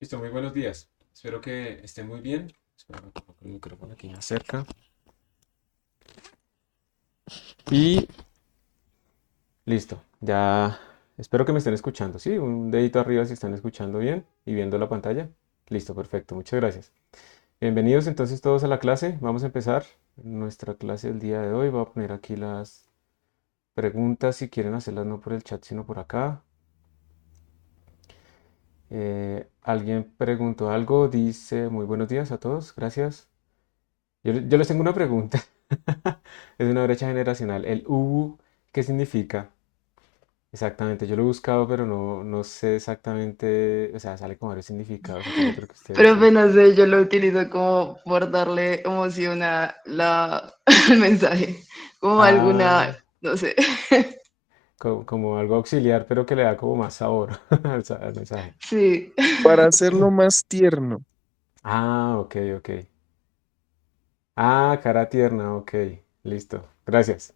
Listo, muy buenos días. Espero que estén muy bien. Espero que coloque el micrófono aquí más cerca. Y listo. Ya espero que me estén escuchando. Sí, un dedito arriba si están escuchando bien y viendo la pantalla. Listo, perfecto. Muchas gracias. Bienvenidos entonces todos a la clase. Vamos a empezar nuestra clase del día de hoy. Voy a poner aquí las preguntas si quieren hacerlas no por el chat, sino por acá. Alguien preguntó algo. Dice, muy buenos días a todos. Gracias. Yo les tengo una pregunta. Es una brecha generacional. El UU, ¿qué significa? Exactamente, yo lo he buscado, pero no sé exactamente, o sea, sale con varios significados, entonces yo creo que ustedes Pero sí. apenas sé, yo lo utilizo como por darle emoción al mensaje, como alguna, Ah, no sé. como algo auxiliar, pero que le da como más sabor al mensaje. Sí, Para hacerlo más tierno. Ah, ok, ok. Ah, cara tierna, ok, listo, gracias.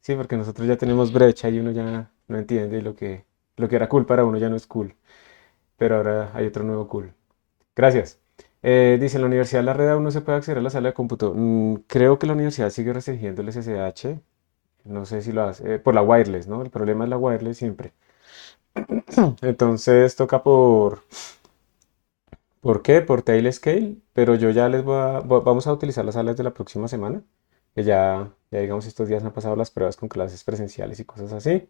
Sí, porque nosotros ya tenemos brecha y uno ya no entiende y lo que era cool para uno ya no es cool, pero ahora hay otro nuevo cool. Gracias. Dice, en la Universidad de La Red aún no se puede acceder a la sala de cómputo. Creo que la universidad sigue restringiendo el SSH. No sé si lo hace. Por la wireless, ¿no? El problema es la wireless siempre. Entonces toca ¿por qué? Por Tailscale. Pero yo ya vamos a utilizar las salas de la próxima semana. Que ya digamos estos días han pasado las pruebas con clases presenciales y cosas así.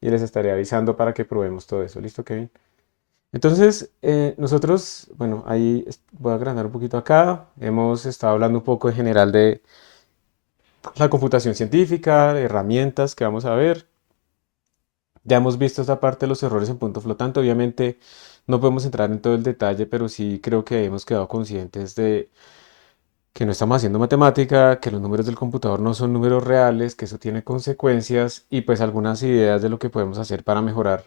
Y les estaré avisando para que probemos todo eso. ¿Listo, Kevin? Entonces, nosotros, bueno, voy a agrandar un poquito acá. Hemos estado hablando un poco en general de la computación científica, de herramientas que vamos a ver. Ya hemos visto esta parte de los errores en punto flotante. Obviamente no podemos entrar en todo el detalle, pero sí creo que hemos quedado conscientes de que no estamos haciendo matemática, que los números del computador no son números reales, que eso tiene consecuencias y pues algunas ideas de lo que podemos hacer para mejorar,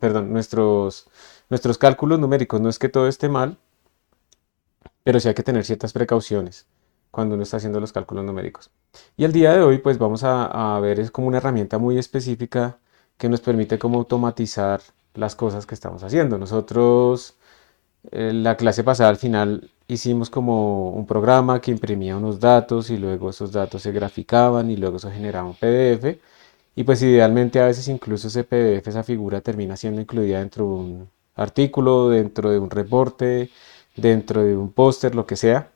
perdón, nuestros cálculos numéricos. No es que todo esté mal, pero sí hay que tener ciertas precauciones cuando uno está haciendo los cálculos numéricos. Y el día de hoy, pues vamos a ver, es como una herramienta muy específica que nos permite como automatizar las cosas que estamos haciendo. Nosotros, la clase pasada al final hicimos como un programa que imprimía unos datos y luego esos datos se graficaban y luego eso generaba un PDF. Y pues idealmente a veces incluso ese PDF, esa figura termina siendo incluida dentro de un artículo, dentro de un reporte, dentro de un póster, lo que sea.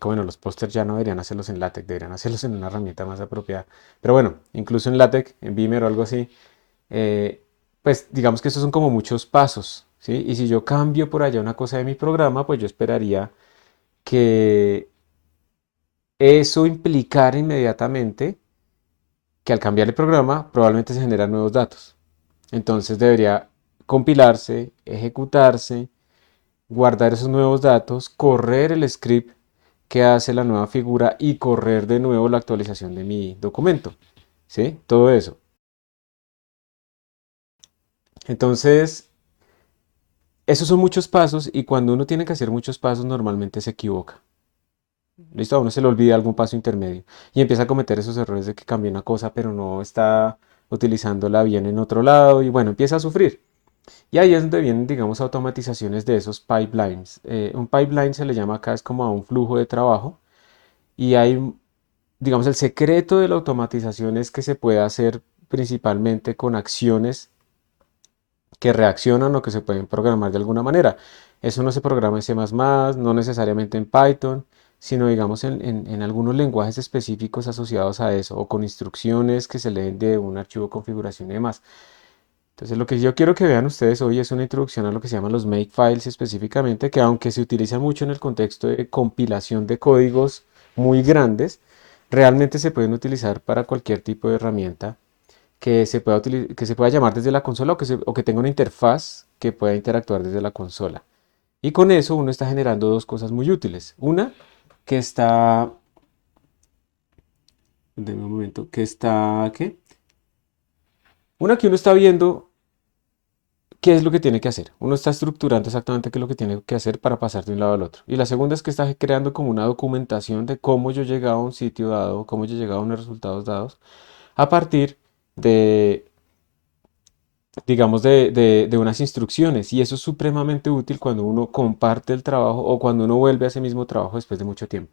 Que bueno, los pósters ya no deberían hacerlos en LaTeX, deberían hacerlos en una herramienta más apropiada. Pero bueno, incluso en LaTeX, en Beamer o algo así, eh, pues digamos que estos son como muchos pasos, ¿sí? Y si yo cambio por allá una cosa de mi programa, pues yo esperaría que eso implicara inmediatamente que al cambiar el programa probablemente se generan nuevos datos. Entonces debería compilarse, ejecutarse, guardar esos nuevos datos, correr el script que hace la nueva figura y correr de nuevo la actualización de mi documento. ¿Sí? Todo eso. Entonces, esos son muchos pasos y cuando uno tiene que hacer muchos pasos normalmente se equivoca. ¿Listo? A uno se le olvida algún paso intermedio y empieza a cometer esos errores de que cambió una cosa pero no está utilizándola bien en otro lado y bueno, empieza a sufrir. Y ahí es donde vienen, digamos, automatizaciones de esos pipelines. Un pipeline se le llama acá, es como a un flujo de trabajo. Y hay, digamos, el secreto de la automatización es que se puede hacer principalmente con acciones que reaccionan o que se pueden programar de alguna manera. Eso no se programa en C++, no necesariamente en Python, sino digamos en algunos lenguajes específicos asociados a eso o con instrucciones que se leen de un archivo de configuración y demás. Entonces, lo que yo quiero que vean ustedes hoy es una introducción a lo que se llaman los makefiles específicamente, que aunque se utilizan mucho en el contexto de compilación de códigos muy grandes, realmente se pueden utilizar para cualquier tipo de herramienta que se pueda llamar desde la consola o que tenga una interfaz que pueda interactuar desde la consola. Y con eso uno está generando dos cosas muy útiles. Una, que está, denme un momento, que está, ¿qué? Una que uno está viendo qué es lo que tiene que hacer. Uno está estructurando exactamente qué es lo que tiene que hacer para pasar de un lado al otro. Y la segunda es que está creando como una documentación de cómo yo llegaba a un sitio dado, cómo yo llegaba a unos resultados dados, a partir de digamos, de unas instrucciones. Y eso es supremamente útil cuando uno comparte el trabajo o cuando uno vuelve a ese mismo trabajo después de mucho tiempo.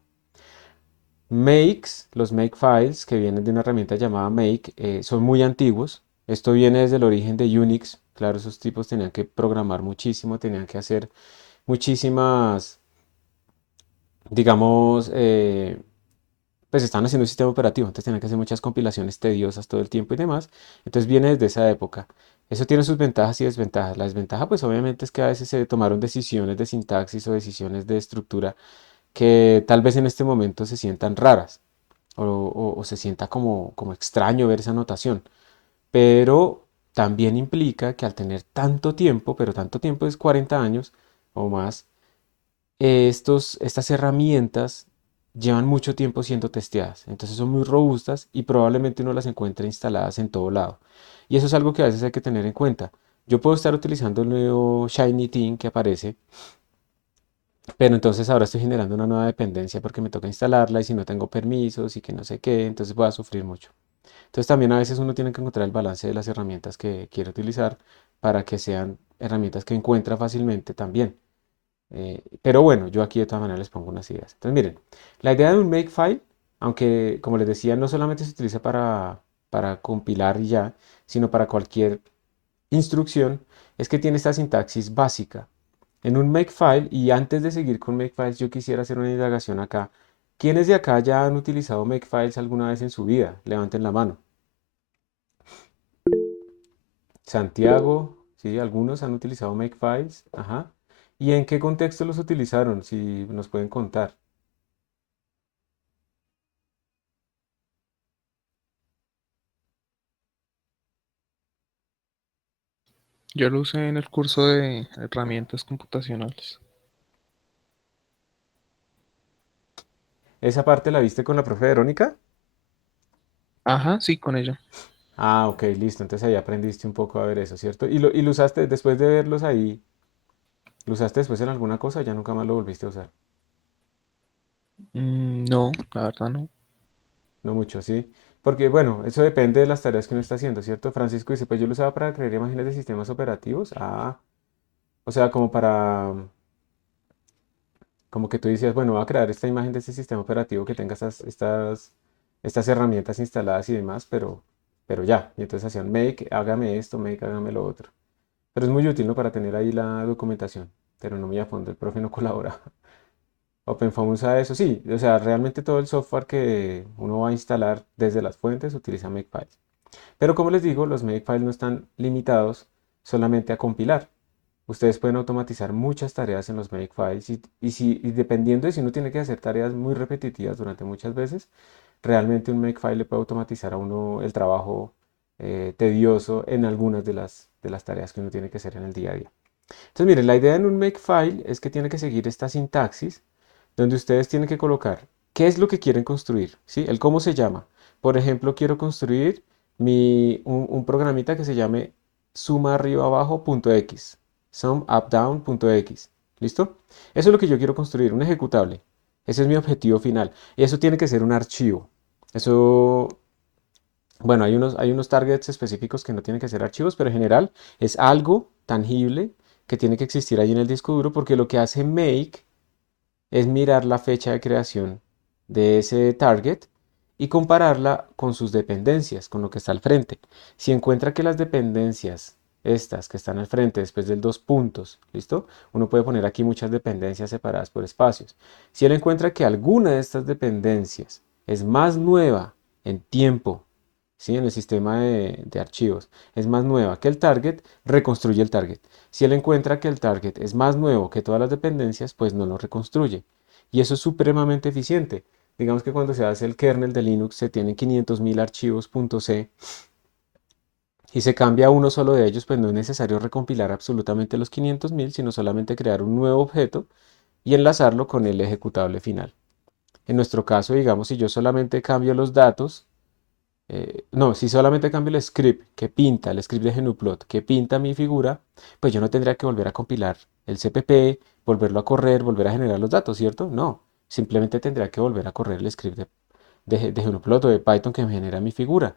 Makes, los makefiles que vienen de una herramienta llamada Make, son muy antiguos. Esto viene desde el origen de Unix. Claro, esos tipos tenían que programar muchísimo, tenían que hacer muchísimas, digamos, pues estaban haciendo un sistema operativo, entonces tenían que hacer muchas compilaciones tediosas todo el tiempo y demás. Entonces viene desde esa época. Eso tiene sus ventajas y desventajas. La desventaja, pues obviamente es que a veces se tomaron decisiones de sintaxis o decisiones de estructura que tal vez en este momento se sientan raras o se sienta como extraño ver esa notación. Pero también implica que al tener tanto tiempo, pero tanto tiempo es 40 años o más, estas herramientas llevan mucho tiempo siendo testeadas, entonces son muy robustas y probablemente uno las encuentre instaladas en todo lado. Y eso es algo que a veces hay que tener en cuenta. Yo puedo estar utilizando el nuevo Shiny Thing que aparece, pero entonces ahora estoy generando una nueva dependencia porque me toca instalarla y si no tengo permisos y que no sé qué, entonces voy a sufrir mucho. Entonces también a veces uno tiene que encontrar el balance de las herramientas que quiere utilizar para que sean herramientas que encuentra fácilmente también. Pero bueno, yo aquí de todas maneras les pongo unas ideas. Entonces, miren, la idea de un makefile, aunque como les decía, no solamente se utiliza para compilar y ya, sino para cualquier instrucción, es que tiene esta sintaxis básica. En un makefile, y antes de seguir con makefiles, yo quisiera hacer una indagación acá. ¿Quiénes de acá ya han utilizado makefiles alguna vez en su vida? Levanten la mano. Santiago, sí, algunos han utilizado makefiles, ajá. ¿Y en qué contexto los utilizaron? Si nos pueden contar. Yo lo usé en el curso de herramientas computacionales. ¿Esa parte la viste con la profe Verónica? Ajá, sí, con ella. Ah, ok, listo. Entonces ahí aprendiste un poco a ver eso, ¿cierto? ¿Y lo usaste después de verlos ahí? ¿Lo usaste después en alguna cosa? ¿Ya nunca más lo volviste a usar? No, la verdad no. No mucho, ¿sí? Porque, bueno, eso depende de las tareas que uno está haciendo, ¿cierto? Francisco dice, pues yo lo usaba para crear imágenes de sistemas operativos. Ah, o sea, como para, como que tú decías, bueno, voy a crear esta imagen de este sistema operativo que tenga estas herramientas instaladas y demás, pero ya. Y entonces hacían make, hágame esto, make, hágame lo otro. Pero es muy útil, ¿no? Para tener ahí la documentación, pero no muy a fondo, el profe no colabora. OpenFOAM usa eso, sí, o sea, realmente todo el software que uno va a instalar desde las fuentes utiliza Makefiles. Pero como les digo, los Makefiles no están limitados solamente a compilar. Ustedes pueden automatizar muchas tareas en los Makefiles y dependiendo de si uno tiene que hacer tareas muy repetitivas durante muchas veces, realmente un Makefile le puede automatizar a uno el trabajo tedioso en algunas de las tareas que uno tiene que hacer en el día a día. Entonces, miren, la idea en un Makefile es que tiene que seguir esta sintaxis donde ustedes tienen que colocar qué es lo que quieren construir, ¿sí? El cómo se llama. Por ejemplo, quiero construir un programita que se llame suma arriba abajo punto x, sum up down punto x. ¿Listo? Eso es lo que yo quiero construir, un ejecutable. Ese es mi objetivo final. Y eso tiene que ser un archivo. Eso, bueno, hay unos targets específicos que no tienen que ser archivos, pero en general es algo tangible que tiene que existir ahí en el disco duro porque lo que hace make es mirar la fecha de creación de ese target y compararla con sus dependencias, con lo que está al frente. Si encuentra que las dependencias, estas que están al frente después del dos puntos, ¿listo? Uno puede poner aquí muchas dependencias separadas por espacios. Si él encuentra que alguna de estas dependencias es más nueva en tiempo, ¿sí? En el sistema de archivos, es más nueva que el target, reconstruye el target. Si él encuentra que el target es más nuevo que todas las dependencias, pues no lo reconstruye. Y eso es supremamente eficiente. Digamos que cuando se hace el kernel de Linux se tienen 500.000 archivos .c y se cambia uno solo de ellos, pues no es necesario recompilar absolutamente los 500.000, sino solamente crear un nuevo objeto y enlazarlo con el ejecutable final. En nuestro caso, digamos, si yo solamente cambio los datos, no, si solamente cambio el script que pinta, el script de GNUplot que pinta mi figura, pues yo no tendría que volver a compilar el CPP, volverlo a correr, volver a generar los datos, ¿cierto? No, simplemente tendría que volver a correr el script de GNUplot o de Python que me genera mi figura.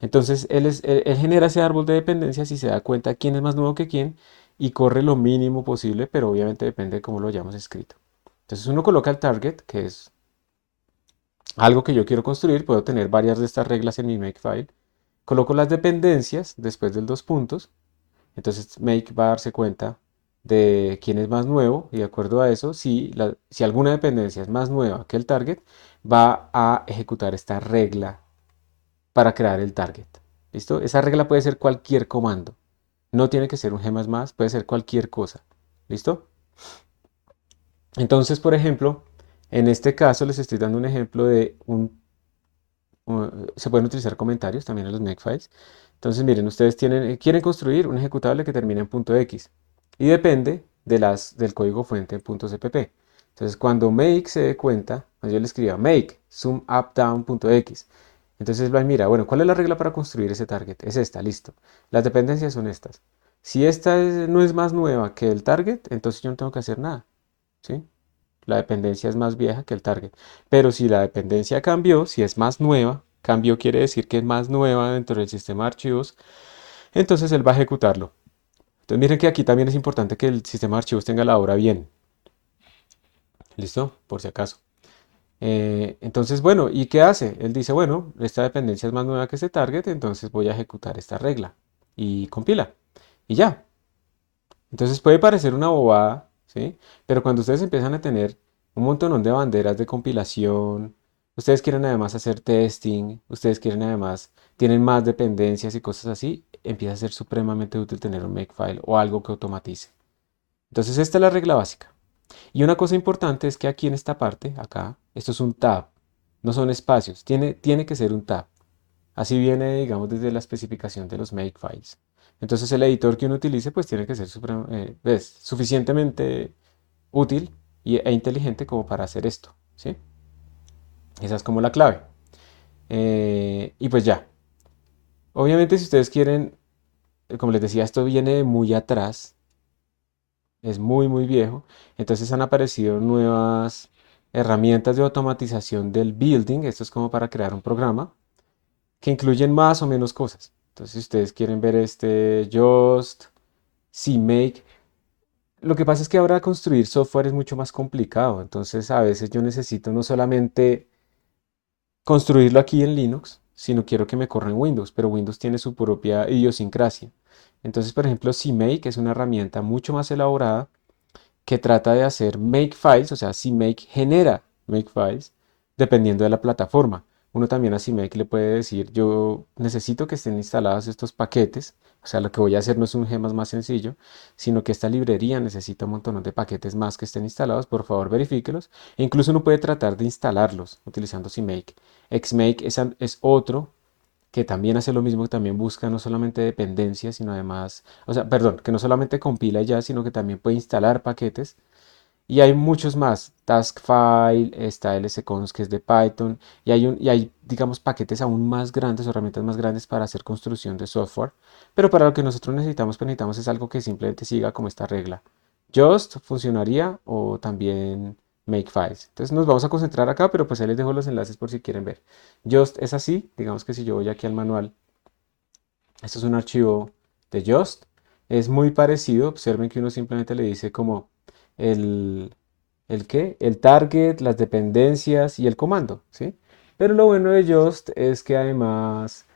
Entonces, él genera ese árbol de dependencias y se da cuenta quién es más nuevo que quién y corre lo mínimo posible, pero obviamente depende de cómo lo hayamos escrito. Entonces, uno coloca el target, que es algo que yo quiero construir. Puedo tener varias de estas reglas en mi makefile. Coloco las dependencias después del dos puntos. Entonces, make va a darse cuenta de quién es más nuevo y de acuerdo a eso, si alguna dependencia es más nueva que el target, va a ejecutar esta regla para crear el target. ¿Listo? Esa regla puede ser cualquier comando. No tiene que ser un G++, puede ser cualquier cosa. ¿Listo? Entonces, por ejemplo, en este caso les estoy dando un ejemplo de se pueden utilizar comentarios también en los makefiles. Entonces, miren, ustedes quieren construir un ejecutable que termine en .x y depende del código fuente en .cpp. Entonces, cuando make se dé cuenta, cuando yo le escriba make sum up down.x, entonces va y mira, bueno, ¿cuál es la regla para construir ese target? Es esta, listo. Las dependencias son estas. Si esta no es más nueva que el target, entonces yo no tengo que hacer nada, ¿sí? La dependencia es más vieja que el target. Pero si la dependencia cambió, si es más nueva, cambió quiere decir que es más nueva dentro del sistema de archivos, entonces él va a ejecutarlo. Entonces miren que aquí también es importante que el sistema de archivos tenga la obra bien. ¿Listo? Por si acaso. Entonces, bueno, ¿y qué hace? Él dice, bueno, esta dependencia es más nueva que este target, entonces voy a ejecutar esta regla. Y compila. Y ya. Entonces puede parecer una bobada, ¿sí? Pero cuando ustedes empiezan a tener un montón de banderas de compilación, ustedes quieren además hacer testing, ustedes quieren además, tienen más dependencias y cosas así, empieza a ser supremamente útil tener un makefile o algo que automatice. Entonces esta es la regla básica. Y una cosa importante es que aquí en esta parte, acá, esto es un tab, no son espacios, tiene que ser un tab. Así viene, digamos, desde la especificación de los makefiles. Entonces el editor que uno utilice pues tiene que ser suficientemente útil e inteligente como para hacer esto, ¿sí? Esa es como la clave. Y pues ya. Obviamente si ustedes quieren, como les decía, esto viene de muy atrás, es muy muy viejo, entonces han aparecido nuevas herramientas de automatización del building. Esto es como para crear un programa que incluyen más o menos cosas. Entonces, si ustedes quieren ver este Just, CMake, lo que pasa es que ahora construir software es mucho más complicado. Entonces, a veces yo necesito no solamente construirlo aquí en Linux, sino quiero que me corra en Windows, pero Windows tiene su propia idiosincrasia. Entonces, por ejemplo, CMake es una herramienta mucho más elaborada que trata de hacer makefiles, o sea, CMake genera makefiles dependiendo de la plataforma. Uno también a CMake le puede decir, yo necesito que estén instalados estos paquetes, o sea, lo que voy a hacer no es un G más sencillo, sino que esta librería necesita un montón de paquetes más que estén instalados, por favor verifíquelos. E incluso uno puede tratar de instalarlos utilizando CMake. Xmake es otro que también hace lo mismo, que también busca no solamente dependencias, sino además, o sea, perdón, que no solamente compila y ya, sino que también puede instalar paquetes. Y hay muchos más. Taskfile, está lscons que es de Python, y hay, digamos, paquetes aún más grandes o herramientas más grandes para hacer construcción de software. Pero para lo que nosotros necesitamos, pues necesitamos es algo que simplemente siga como esta regla. Just funcionaría o también Makefiles. Entonces nos vamos a concentrar acá, pero pues ahí les dejo los enlaces por si quieren ver. Just es así, digamos que si yo voy aquí al manual, esto es un archivo de Just. Es muy parecido, observen que uno simplemente le dice como el, ¿el qué? El target, las dependencias y el comando, ¿sí? Pero lo bueno de Just es que además,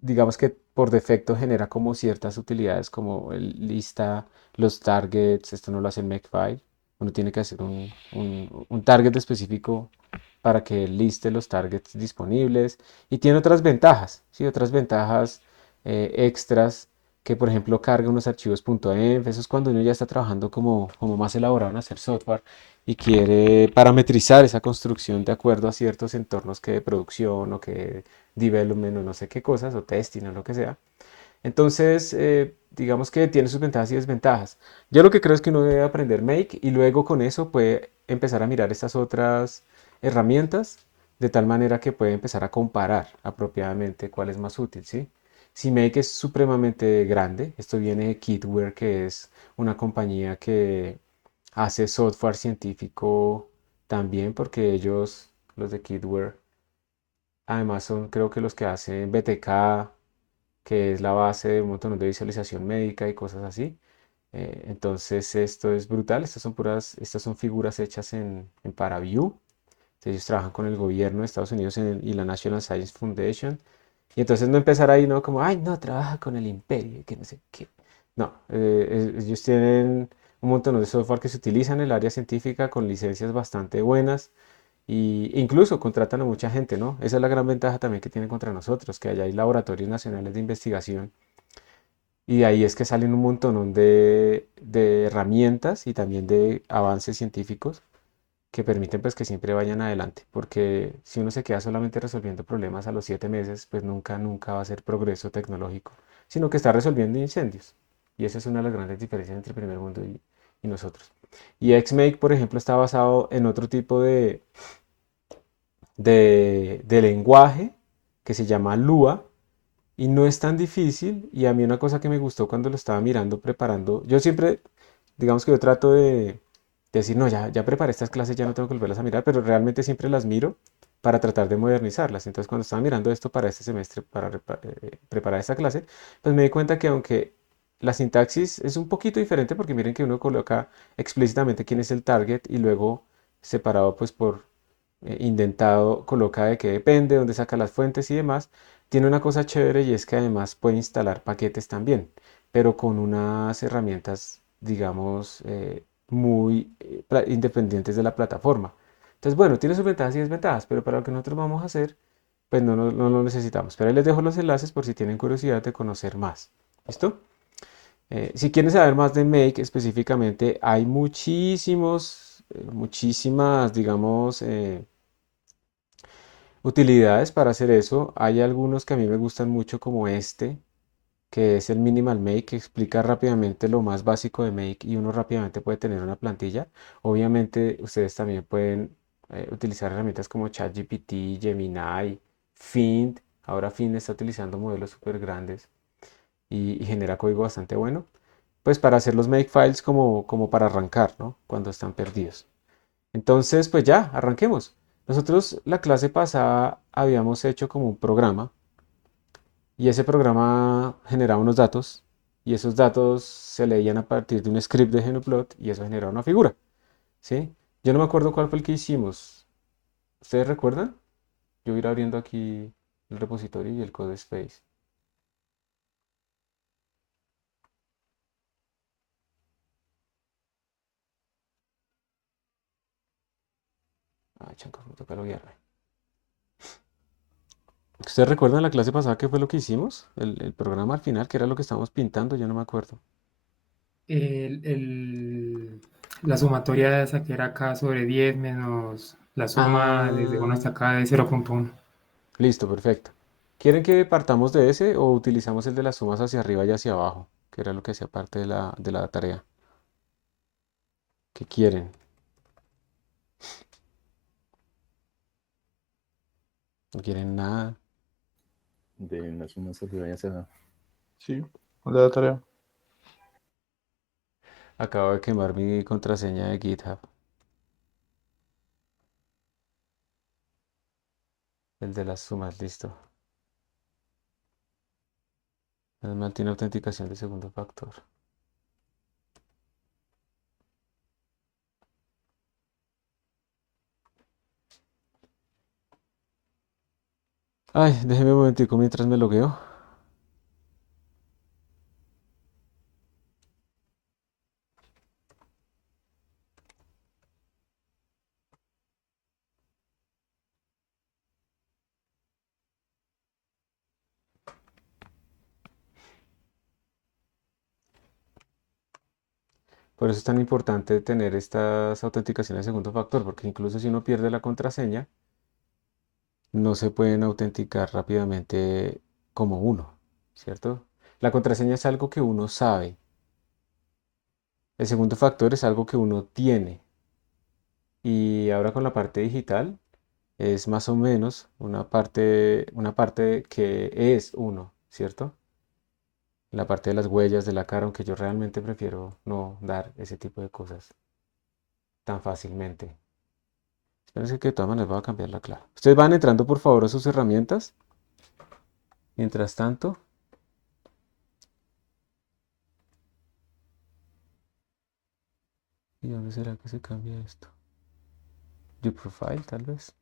digamos que por defecto genera como ciertas utilidades como lista los targets. Esto no lo hace el Makefile. Uno tiene que hacer un target específico para que liste los targets disponibles. Y tiene otras ventajas, ¿sí? Otras ventajas extras, que por ejemplo carga unos archivos .env. Eso es cuando uno ya está trabajando como más elaborado en hacer software y quiere parametrizar esa construcción de acuerdo a ciertos entornos que de producción o que development o no sé qué cosas, o testing o lo que sea. Entonces, digamos que tiene sus ventajas y desventajas. Yo lo que creo es que uno debe aprender Make y luego con eso puede empezar a mirar estas otras herramientas de tal manera que puede empezar a comparar apropiadamente cuál es más útil, ¿sí? Si Make es supremamente grande, esto viene de Kitware, que es una compañía que hace software científico también, porque ellos, los de Kitware, Además son creo que los que hacen BTK, que es la base de un montón de visualización médica y cosas así. Entonces esto es brutal, estas son figuras hechas en ParaView. Ellos trabajan con el gobierno de Estados Unidos y la National Science Foundation. Y entonces no empezar ahí, ¿no? Como, ay, no, trabaja con el imperio, que no sé qué. No, ellos tienen un montón de software que se utiliza en el área científica con licencias bastante buenas y incluso contratan a mucha gente, ¿no? Esa es la gran ventaja también que tienen contra nosotros, que allá hay laboratorios nacionales de investigación y de ahí es que salen un montón de herramientas y también de avances científicos que permiten pues que siempre vayan adelante, porque si uno se queda solamente resolviendo problemas a los 7 meses, pues nunca va a ser progreso tecnológico, sino que está resolviendo incendios. Y esa es una de las grandes diferencias entre el primer mundo y nosotros. Y XMake, por ejemplo, está basado en otro tipo de lenguaje que se llama Lua y no es tan difícil. Y a mí una cosa que me gustó cuando lo estaba mirando, preparando, yo siempre, digamos que yo trato de decir, no, ya preparé estas clases, ya no tengo que volverlas a mirar, pero realmente siempre las miro para tratar de modernizarlas. Entonces, cuando estaba mirando esto para este semestre, para preparar esta clase, pues me di cuenta que aunque la sintaxis es un poquito diferente, porque miren que uno coloca explícitamente quién es el target y luego separado pues por indentado coloca de qué depende, dónde saca las fuentes y demás. Tiene una cosa chévere y es que además puede instalar paquetes también, pero con unas herramientas, digamos, muy independientes de la plataforma. Entonces, bueno, tiene sus ventajas y desventajas, pero para lo que nosotros vamos a hacer, pues no lo necesitamos. Pero ahí les dejo los enlaces por si tienen curiosidad de conocer más. ¿Listo? Si quieren saber más de Make específicamente, hay muchísimas, digamos, utilidades para hacer eso. Hay algunos que a mí me gustan mucho como este, que es el Minimal Make, que explica rápidamente lo más básico de Make y uno rápidamente puede tener una plantilla. Obviamente ustedes también pueden utilizar herramientas como ChatGPT, Gemini, Find. Ahora Find está utilizando modelos súper grandes y genera código bastante bueno. Pues para hacer los makefiles como para arrancar, ¿no? Cuando están perdidos. Entonces, pues ya, arranquemos. Nosotros la clase pasada habíamos hecho como un programa y ese programa generaba unos datos y esos datos se leían a partir de un script de Genoplot y eso generaba una figura, ¿sí? Yo no me acuerdo cuál fue el que hicimos. ¿Ustedes recuerdan? Yo voy a ir abriendo aquí el repositorio y el code space. Ah, chanco, me toca loguearme. ¿Ustedes recuerdan la clase pasada qué fue lo que hicimos? El programa al final, que era lo que estábamos pintando, yo no me acuerdo. El, el- la sumatoria esa que era acá sobre 10 menos la suma desde 1 hasta Ah, acá de 0.1. listo, perfecto. ¿Quieren que partamos de ese o utilizamos el de las sumas hacia arriba y hacia abajo? Que era lo que hacía parte de la tarea. ¿Qué quieren? ¿No quieren nada? De las sumas arriba y hacia abajo. Sí, de la tarea. Acabo de quemar mi contraseña de GitHub. El de las sumas, listo. Además tiene autenticación de segundo factor. Ay, déjeme un momentico mientras me logueo. Por eso es tan importante tener estas autenticaciones de segundo factor, porque incluso si uno pierde la contraseña, no se pueden autenticar rápidamente como uno, ¿cierto? La contraseña es algo que uno sabe. El segundo factor es algo que uno tiene. Y ahora con la parte digital es más o menos una parte que es uno, ¿cierto? La parte de las huellas de la cara, aunque yo realmente prefiero no dar ese tipo de cosas tan fácilmente. Espérense que de todas maneras voy a cambiar la clave. Ustedes van entrando por favor a sus herramientas. Mientras tanto, ¿y dónde será que se cambia esto? Your profile, tal vez.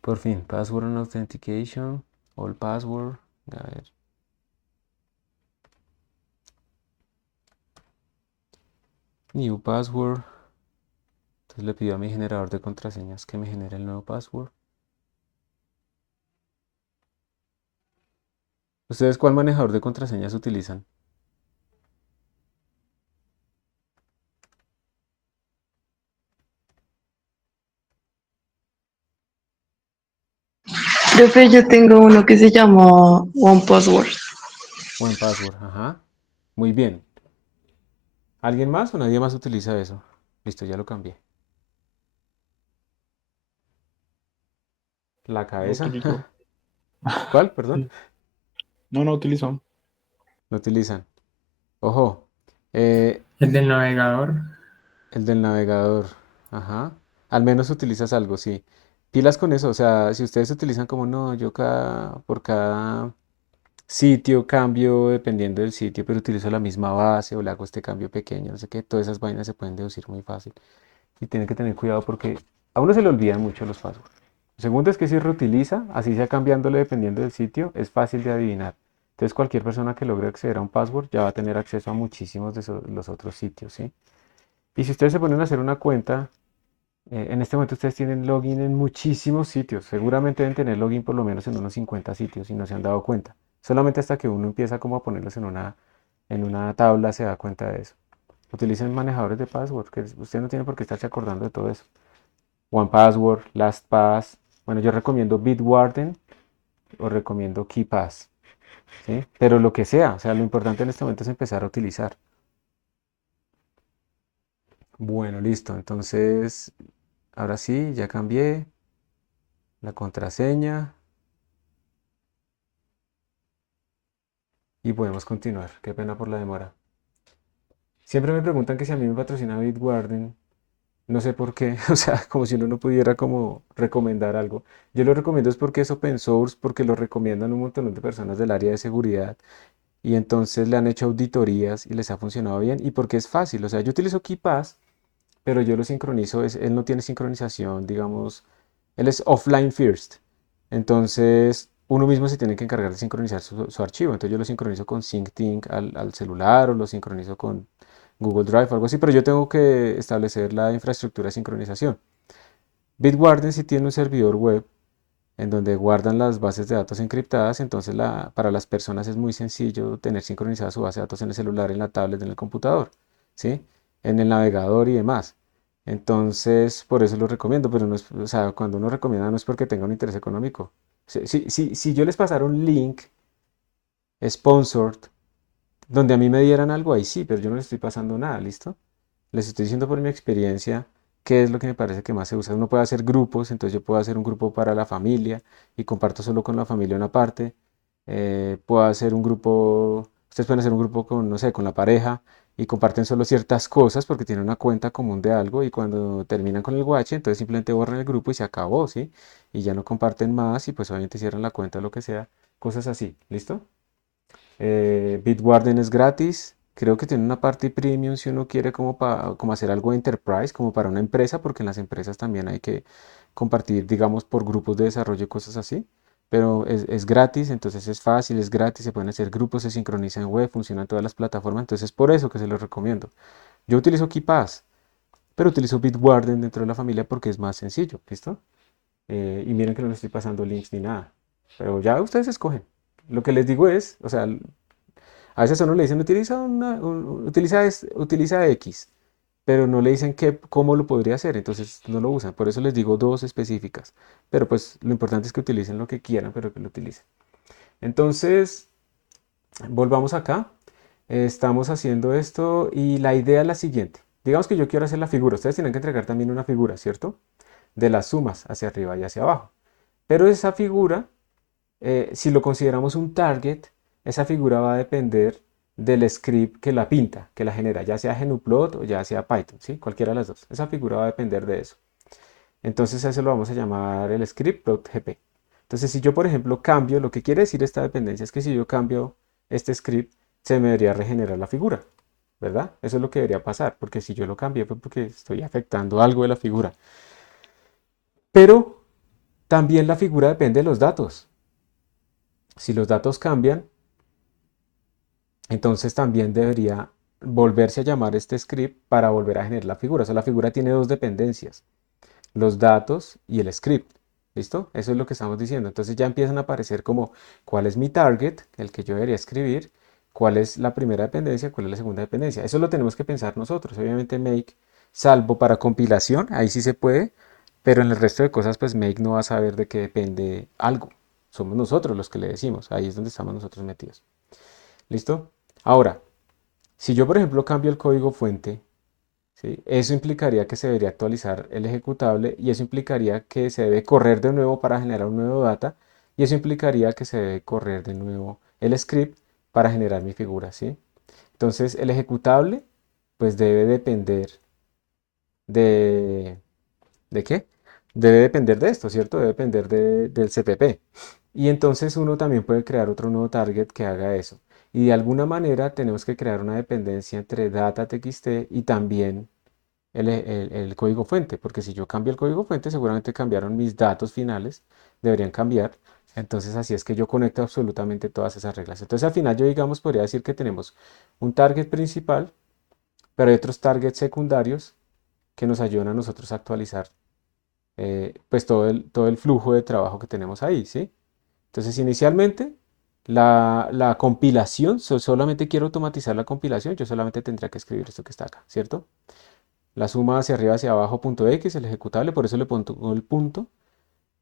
Por fin, password and authentication, all password. A ver. New password. Entonces le pido a mi generador de contraseñas que me genere el nuevo password. ¿Ustedes cuál manejador de contraseñas utilizan? Profe, yo tengo uno que se llama One Password. Buen password, ajá. Muy bien. ¿Alguien más o nadie más utiliza eso? Listo, ya lo cambié. La No cabeza. utilizo. ¿Cuál? Perdón. No utilizo. No utilizan. Ojo. eh, El del navegador. el del navegador. Ajá. Al menos utilizas algo, sí. Pilas con eso. O sea, si ustedes utilizan como no, yo por cada sitio cambio dependiendo del sitio, pero utilizo la misma base o le hago este cambio pequeño, no sé qué, todas esas vainas se pueden deducir muy fácil. Y tienen que tener cuidado porque a uno se le olvidan mucho los passwords. Lo segundo es que si reutiliza, así sea cambiándole dependiendo del sitio, es fácil de adivinar. Entonces cualquier persona que logre acceder a un password ya va a tener acceso a muchísimos de los otros sitios, ¿sí? Y si ustedes se ponen a hacer una cuenta, en este momento ustedes tienen login en muchísimos sitios. Seguramente deben tener login por lo menos en unos 50 sitios y no se han dado cuenta. Solamente hasta que uno empieza como a ponerlos en una tabla se da cuenta de eso. Utilicen manejadores de password, que usted no tiene por qué estarse acordando de todo eso. OnePassword, LastPass. Bueno, yo recomiendo Bitwarden o recomiendo KeePass, ¿sí? Pero lo que sea, o sea, lo importante en este momento es empezar a utilizar. Bueno, listo. Entonces, ahora sí, ya cambié la contraseña y podemos continuar. Qué pena por la demora. Siempre me preguntan que si a mí me patrocina Bitwarden. No sé por qué, o sea, como si uno no pudiera como recomendar algo. Yo lo recomiendo es porque es open source, porque lo recomiendan un montón de personas del área de seguridad y entonces le han hecho auditorías y les ha funcionado bien y porque es fácil. O sea, yo utilizo KeePass, pero yo lo sincronizo, él no tiene sincronización, digamos, él es offline first. Entonces, uno mismo se tiene que encargar de sincronizar su archivo. Entonces, yo lo sincronizo con SyncTink al celular o lo sincronizo con Google Drive o algo así, pero yo tengo que establecer la infraestructura de sincronización. Bitwarden sí tiene un servidor web en donde guardan las bases de datos encriptadas, entonces para las personas es muy sencillo tener sincronizada su base de datos en el celular, en la tablet, en el computador, ¿sí? En el navegador y demás. Entonces, por eso lo recomiendo, pero no es, o sea, cuando uno recomienda no es porque tenga un interés económico. Si yo les pasara un link sponsored donde a mí me dieran algo, ahí sí, pero yo no les estoy pasando nada, ¿listo? Les estoy diciendo por mi experiencia qué es lo que me parece que más se usa. Uno puede hacer grupos, entonces yo puedo hacer un grupo para la familia y comparto solo con la familia una parte. Puedo hacer un grupo, ustedes pueden hacer un grupo con, no sé, con la pareja y comparten solo ciertas cosas porque tienen una cuenta común de algo y cuando terminan con el guache, entonces simplemente borran el grupo y se acabó, ¿sí? Y ya no comparten más y pues obviamente cierran la cuenta o lo que sea, cosas así, ¿listo? Bitwarden es gratis. Creo que tiene una parte premium si uno quiere como hacer algo de enterprise, como para una empresa, porque en las empresas también hay que compartir, digamos, por grupos de desarrollo y cosas así. Pero es gratis, entonces es fácil, es gratis, se pueden hacer grupos, se sincroniza en web, funciona en todas las plataformas, entonces es por eso que se los recomiendo. Yo utilizo KeePass, pero utilizo Bitwarden dentro de la familia porque es más sencillo, ¿listo? Y miren que no le estoy pasando links ni nada. pero ya ustedes escogen. Lo que les digo es, o sea, a veces a uno le dicen utiliza X, pero no le dicen cómo lo podría hacer, entonces no lo usan. Por eso les digo dos específicas. Pero pues lo importante es que utilicen lo que quieran, pero que lo utilicen. Entonces, volvamos acá. Estamos haciendo esto y la idea es la siguiente. Digamos que yo quiero hacer la figura. Ustedes tienen que entregar también una figura, ¿cierto? De las sumas hacia arriba y hacia abajo. Pero esa figura, si lo consideramos un target, esa figura va a depender del script que la pinta, que la genera, ya sea GNUplot o ya sea Python, ¿sí? Cualquiera de las dos. Esa figura va a depender de eso. Entonces a eso lo vamos a llamar el script.gp. Entonces si yo, por ejemplo, cambio, lo que quiere decir esta dependencia es que si yo cambio este script, se me debería regenerar la figura, ¿verdad? Eso es lo que debería pasar, porque si yo lo cambié fue porque estoy afectando algo de la figura. Pero también la figura depende de los datos. Si los datos cambian, entonces también debería volverse a llamar este script para volver a generar la figura. O sea, la figura tiene dos dependencias, los datos y el script. ¿Listo? Eso es lo que estamos diciendo. Entonces ya empiezan a aparecer como cuál es mi target, el que yo debería escribir, cuál es la primera dependencia, cuál es la segunda dependencia. Eso lo tenemos que pensar nosotros. Obviamente make, salvo para compilación, ahí sí se puede, pero en el resto de cosas, pues make no va a saber de qué depende algo. Somos nosotros los que le decimos. Ahí es donde estamos nosotros metidos. ¿Listo? Ahora, si yo, por ejemplo, cambio el código fuente, ¿sí? Eso implicaría que se debería actualizar el ejecutable y eso implicaría que se debe correr de nuevo para generar un nuevo data y eso implicaría que se debe correr de nuevo el script para generar mi figura, ¿sí? Entonces, el ejecutable, pues debe depender de... ¿De qué? Debe depender de esto, ¿cierto? Debe depender del CPP. Y entonces uno también puede crear otro nuevo target que haga eso. Y de alguna manera tenemos que crear una dependencia entre data.txt y también el código fuente, porque si yo cambio el código fuente, seguramente cambiaron mis datos finales, deberían cambiar. Entonces así es que yo conecto absolutamente todas esas reglas. Entonces al final yo, digamos, podría decir que tenemos un target principal, pero hay otros targets secundarios que nos ayudan a nosotros a actualizar pues todo el flujo de trabajo que tenemos ahí, ¿sí? Entonces, inicialmente, la compilación, solamente quiero automatizar la compilación, yo solamente tendría que escribir esto que está acá, ¿cierto? La suma hacia arriba hacia abajo punto X, el ejecutable, por eso le pongo el punto,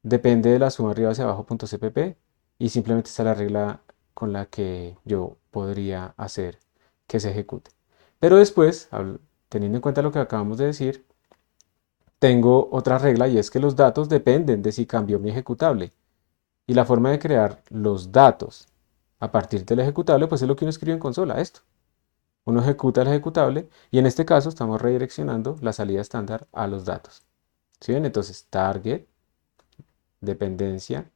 depende de la suma arriba hacia abajo punto CPP, y simplemente está la regla con la que yo podría hacer que se ejecute. Pero después, teniendo en cuenta lo que acabamos de decir, tengo otra regla y es que los datos dependen de si cambió mi ejecutable. Y la forma de crear los datos a partir del ejecutable, pues es lo que uno escribe en consola, esto. Uno ejecuta el ejecutable y en este caso estamos redireccionando la salida estándar a los datos. ¿Sí ven? Entonces, target, dependencia,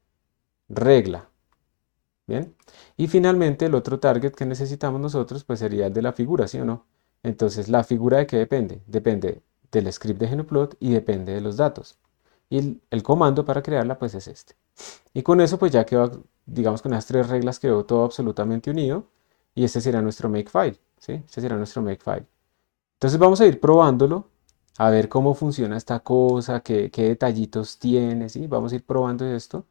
regla. ¿Bien? Y finalmente el otro target que necesitamos nosotros, pues sería el de la figura, ¿sí o no? Entonces, ¿la figura de qué depende? Depende del script de GNUplot y depende de los datos. Y el comando para crearla, pues es este. Y con eso, pues ya quedó, digamos, con esas tres reglas quedó todo absolutamente unido. Y este será nuestro makefile, ¿sí? Este será nuestro makefile. Entonces vamos a ir probándolo, a ver cómo funciona esta cosa, qué detallitos tiene, ¿sí? Vamos a ir probando esto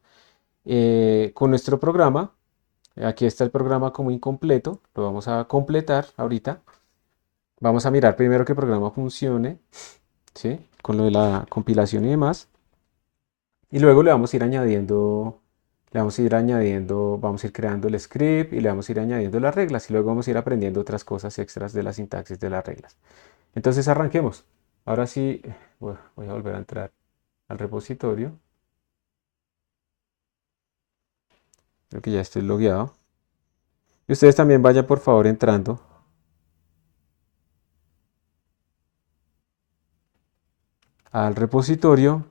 con nuestro programa. Aquí está el programa como incompleto, lo vamos a completar ahorita. Vamos a mirar primero que el programa funcione, ¿sí? Con lo de la compilación y demás. Y luego le vamos a ir añadiendo, vamos a ir creando el script y le vamos a ir añadiendo las reglas y luego vamos a ir aprendiendo otras cosas extras de la sintaxis de las reglas. Entonces arranquemos. Ahora sí, voy a volver a entrar al repositorio. Creo que ya estoy logueado. Y ustedes también vayan por favor entrando al repositorio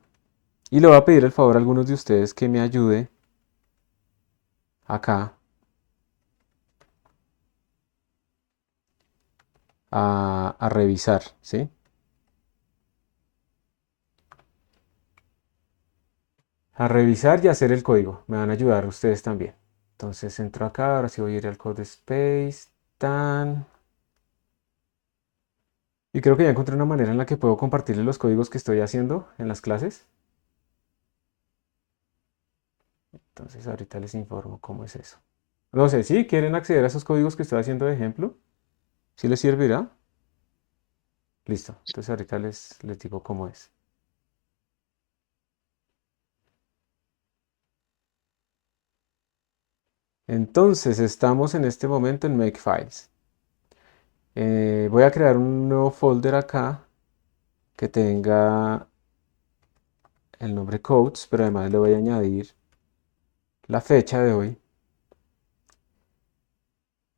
y le voy a pedir el favor a algunos de ustedes que me ayude acá a revisar, ¿sí? A revisar y hacer el código. Me van a ayudar ustedes también. Entonces entro acá, ahora sí voy a ir al code space, tan. Y creo que ya encontré una manera en la que puedo compartirles los códigos que estoy haciendo en las clases. Entonces ahorita les informo cómo es eso. No sé, si quieren acceder a esos códigos que estoy haciendo de ejemplo, si les servirá. Listo. Entonces ahorita les digo cómo es. Entonces estamos en este momento en Makefiles. Voy a crear un nuevo folder acá que tenga el nombre codes, pero además le voy a añadir la fecha de hoy.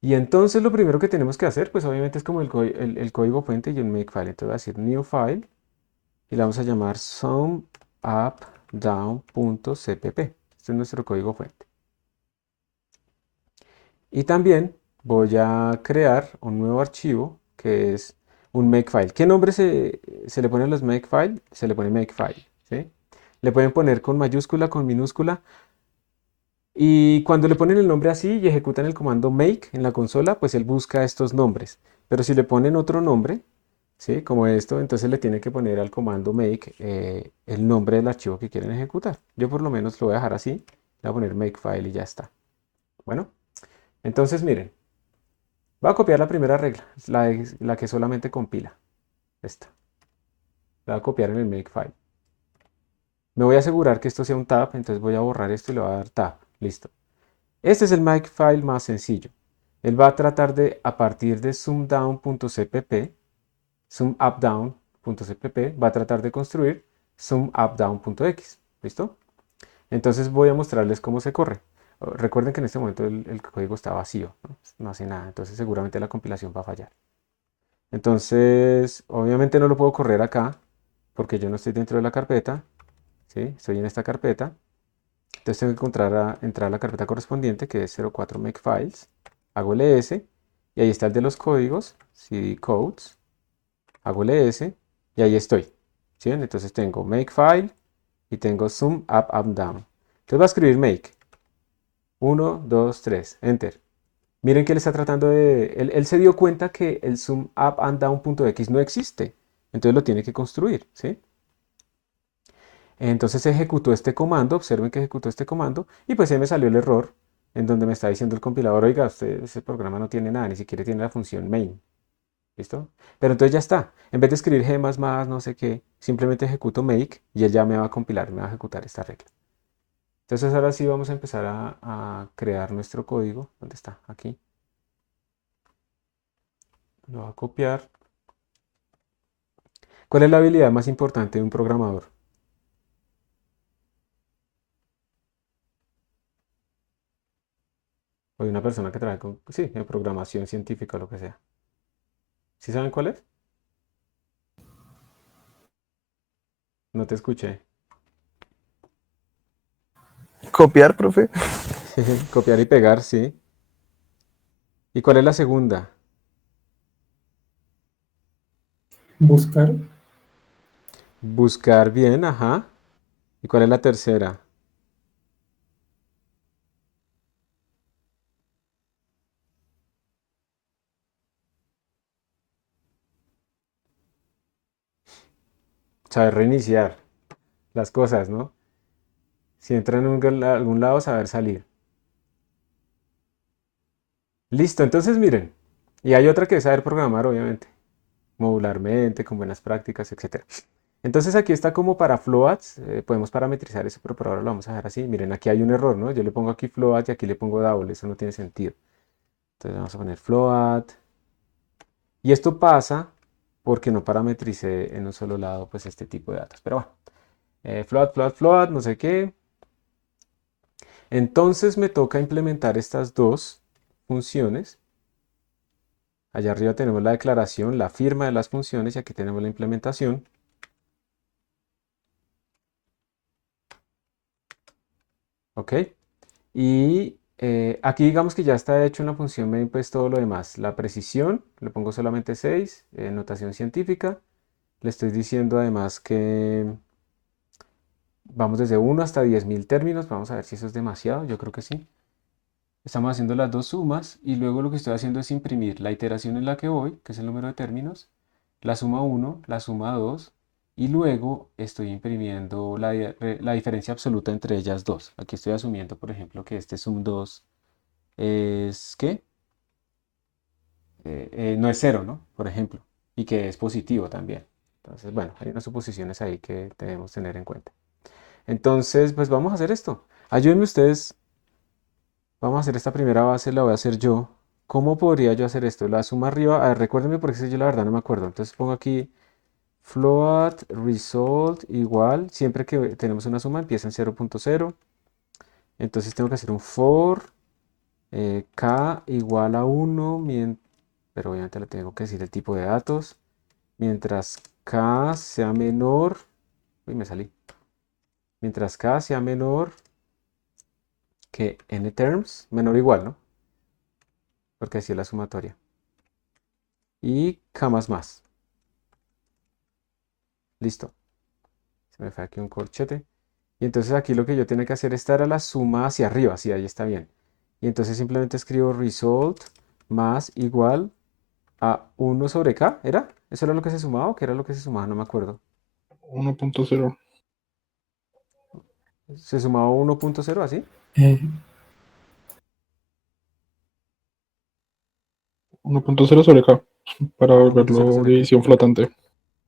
Y entonces lo primero que tenemos que hacer, pues obviamente es como el código fuente y el makefile. Entonces voy a decir new file y la vamos a llamar sumUpDown.cpp. Este es nuestro código fuente. Y también voy a crear un nuevo archivo que es un makefile. ¿Qué nombre se le pone a los makefile? Se le pone makefile, ¿sí? Le pueden poner con mayúscula, con minúscula. Y cuando le ponen el nombre así y ejecutan el comando make en la consola, pues él busca estos nombres. Pero si le ponen otro nombre, ¿sí? Como esto, entonces le tiene que poner al comando make el nombre del archivo que quieren ejecutar. Yo por lo menos lo voy a dejar así. Le voy a poner makefile y ya está. Bueno, entonces miren. Voy a copiar la primera regla, la que solamente compila. Esta. La voy a copiar en el makefile. Me voy a asegurar que esto sea un tab, entonces voy a borrar esto y le voy a dar tab. Listo. Este es el makefile más sencillo. Él va a tratar de, a partir de sumdown.cpp, sumupdown.cpp, va a tratar de construir sumupdown.x. ¿Listo? Entonces voy a mostrarles cómo se corre. Recuerden que en este momento el código está vacío, ¿no? No hace nada, entonces seguramente la compilación va a fallar. Entonces, obviamente no lo puedo correr acá, porque yo no estoy dentro de la carpeta, ¿sí? Estoy en esta carpeta. Entonces tengo que entrar a la carpeta correspondiente, que es 04 makefiles. Hago ls, y ahí está el de los códigos, cd codes. Hago ls, y ahí estoy. ¿Sí? Entonces tengo makefile, y tengo sum up, down. Entonces voy a escribir make. 1, 2, 3, enter. Miren que él está tratando de... Él se dio cuenta que el sum up and down.x no existe. Entonces lo tiene que construir, ¿sí? Entonces ejecutó este comando, observen que ejecutó este comando, y pues ahí me salió el error en donde me está diciendo el compilador, oiga, ese programa no tiene nada, ni siquiera tiene la función main. ¿Listo? Pero entonces ya está. En vez de escribir g++, no sé qué, simplemente ejecuto make y él ya me va a compilar, me va a ejecutar esta regla. Entonces ahora sí vamos a empezar a crear nuestro código. ¿Dónde está? Aquí. Lo voy a copiar. ¿Cuál es la habilidad más importante de un programador? O de una persona que trabaja con, sí, en programación científica o lo que sea. ¿Sí saben cuál es? No te escuché. Copiar, profe. Copiar y pegar, sí. ¿Y cuál es la segunda? Buscar. Buscar bien, ajá. ¿Y cuál es la tercera? Saber reiniciar las cosas, ¿no? Si entra en algún lado, saber salir. Listo, entonces miren. Y hay otra que es saber programar, obviamente. Modularmente, con buenas prácticas, etcétera. Entonces aquí está como para floats, podemos parametrizar eso, pero por ahora lo vamos a dejar así. Miren, aquí hay un error, ¿no? Yo le pongo aquí float y aquí le pongo double, eso no tiene sentido. Entonces vamos a poner float. Y esto pasa porque no parametricé en un solo lado pues este tipo de datos. Pero bueno, float, float, float, no sé qué. Entonces me toca implementar estas dos funciones. Allá arriba tenemos la declaración, la firma de las funciones y aquí tenemos la implementación. ¿Ok? Y aquí digamos que ya está hecho en la función main pues todo lo demás. La precisión, le pongo solamente 6, notación científica. Le estoy diciendo además que vamos desde 1 hasta 10.000 términos. Vamos a ver si eso es demasiado, yo creo que sí. Estamos haciendo las dos sumas y luego lo que estoy haciendo es imprimir la iteración en la que voy, que es el número de términos, la suma 1, la suma 2 Y luego estoy imprimiendo la diferencia absoluta entre ellas dos. Aquí estoy asumiendo, por ejemplo, que este sum 2 es, ¿qué? No es cero, ¿no? Por ejemplo, y que es positivo también. Entonces, bueno, hay unas suposiciones ahí que debemos tener en cuenta. Entonces, pues vamos a hacer esto. Ayúdenme ustedes. Vamos a hacer esta primera base, la voy a hacer yo. ¿Cómo podría yo hacer esto? La suma arriba, a ver, recuérdenme porque es que yo la verdad no me acuerdo. Entonces pongo aquí float result igual, siempre que tenemos una suma empieza en 0.0. Entonces tengo que hacer un for k igual a 1, pero obviamente le tengo que decir el tipo de datos. Mientras k sea menor, uy, me salí. Mientras k sea menor que n terms, menor o igual, ¿no? Porque así es la sumatoria. Y k más más. Listo. Se me fue aquí un corchete. Y entonces aquí lo que yo tengo que hacer es estar a la suma hacia arriba. Sí, ahí está bien. Y entonces simplemente escribo result más igual a 1 sobre k. ¿Era? ¿Eso era lo que se sumaba o qué era lo que se sumaba? No me acuerdo. 1.0. ¿Se sumaba 1.0 así? Eh, 1.0 sobre K. Para 1.0 volverlo sobre k. división flotante.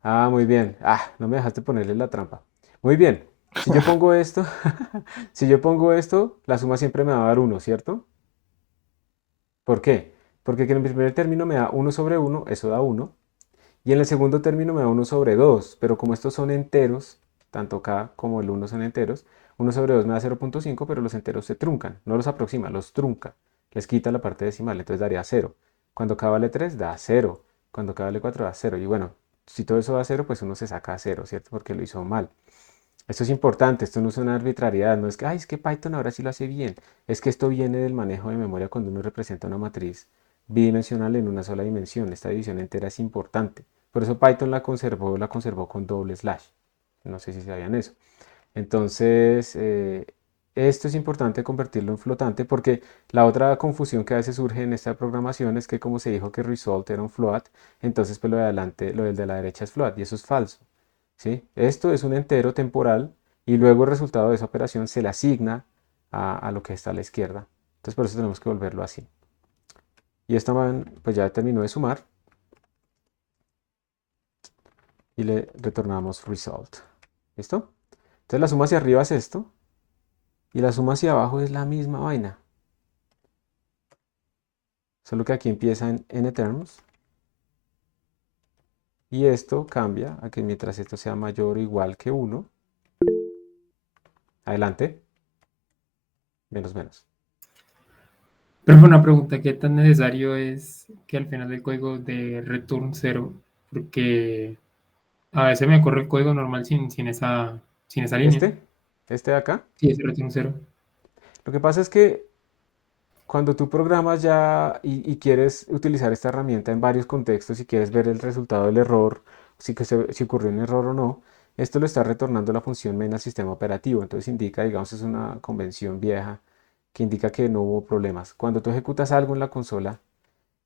Ah, muy bien. Ah, no me dejaste ponerle la trampa. Muy bien. Si yo pongo esto, si yo pongo esto, la suma siempre me va a dar 1, ¿cierto? ¿Por qué? Porque en el primer término me da 1 sobre 1, eso da 1. Y en el segundo término me da 1 sobre 2, pero como estos son enteros, tanto k como el 1 son enteros, 1 sobre 2 me da 0.5, pero los enteros se truncan, no los aproxima, los trunca, les quita la parte decimal, entonces daría 0. Cuando k vale 3 da 0, cuando k vale 4 da 0, y bueno, si todo eso da 0, pues uno se saca a 0, ¿cierto? Porque lo hizo mal. Esto es importante, esto no es una arbitrariedad, no es que, ay, es que Python ahora sí lo hace bien, es que esto viene del manejo de memoria cuando uno representa una matriz bidimensional en una sola dimensión. Esta división entera es importante. Por eso Python la conservó con doble slash. No sé si sabían eso. Entonces, esto es importante convertirlo en flotante porque la otra confusión que a veces surge en esta programación es que como se dijo que result era un float, entonces pues lo de adelante, lo del de la derecha es float y eso es falso. ¿Sí? Esto es un entero temporal y luego el resultado de esa operación se le asigna a lo que está a la izquierda. Entonces por eso tenemos que volverlo así. Y esta man pues ya terminó de sumar y le retornamos result. ¿Listo? Entonces la suma hacia arriba es esto y la suma hacia abajo es la misma vaina. Solo que aquí empieza en n terms y esto cambia a que mientras esto sea mayor o igual que 1, adelante, menos menos. pero fue una pregunta, ¿qué tan necesario es que al final del código de return 0? Porque a veces me corre el código normal sin esa línea. Este de acá. Sí, es return 0. Lo que pasa es que cuando tú programas ya y quieres utilizar esta herramienta en varios contextos y quieres ver el resultado del error, si ocurrió un error o no, esto lo está retornando la función main al sistema operativo. Entonces indica, digamos, es una convención vieja que indica que no hubo problemas. Cuando tú ejecutas algo en la consola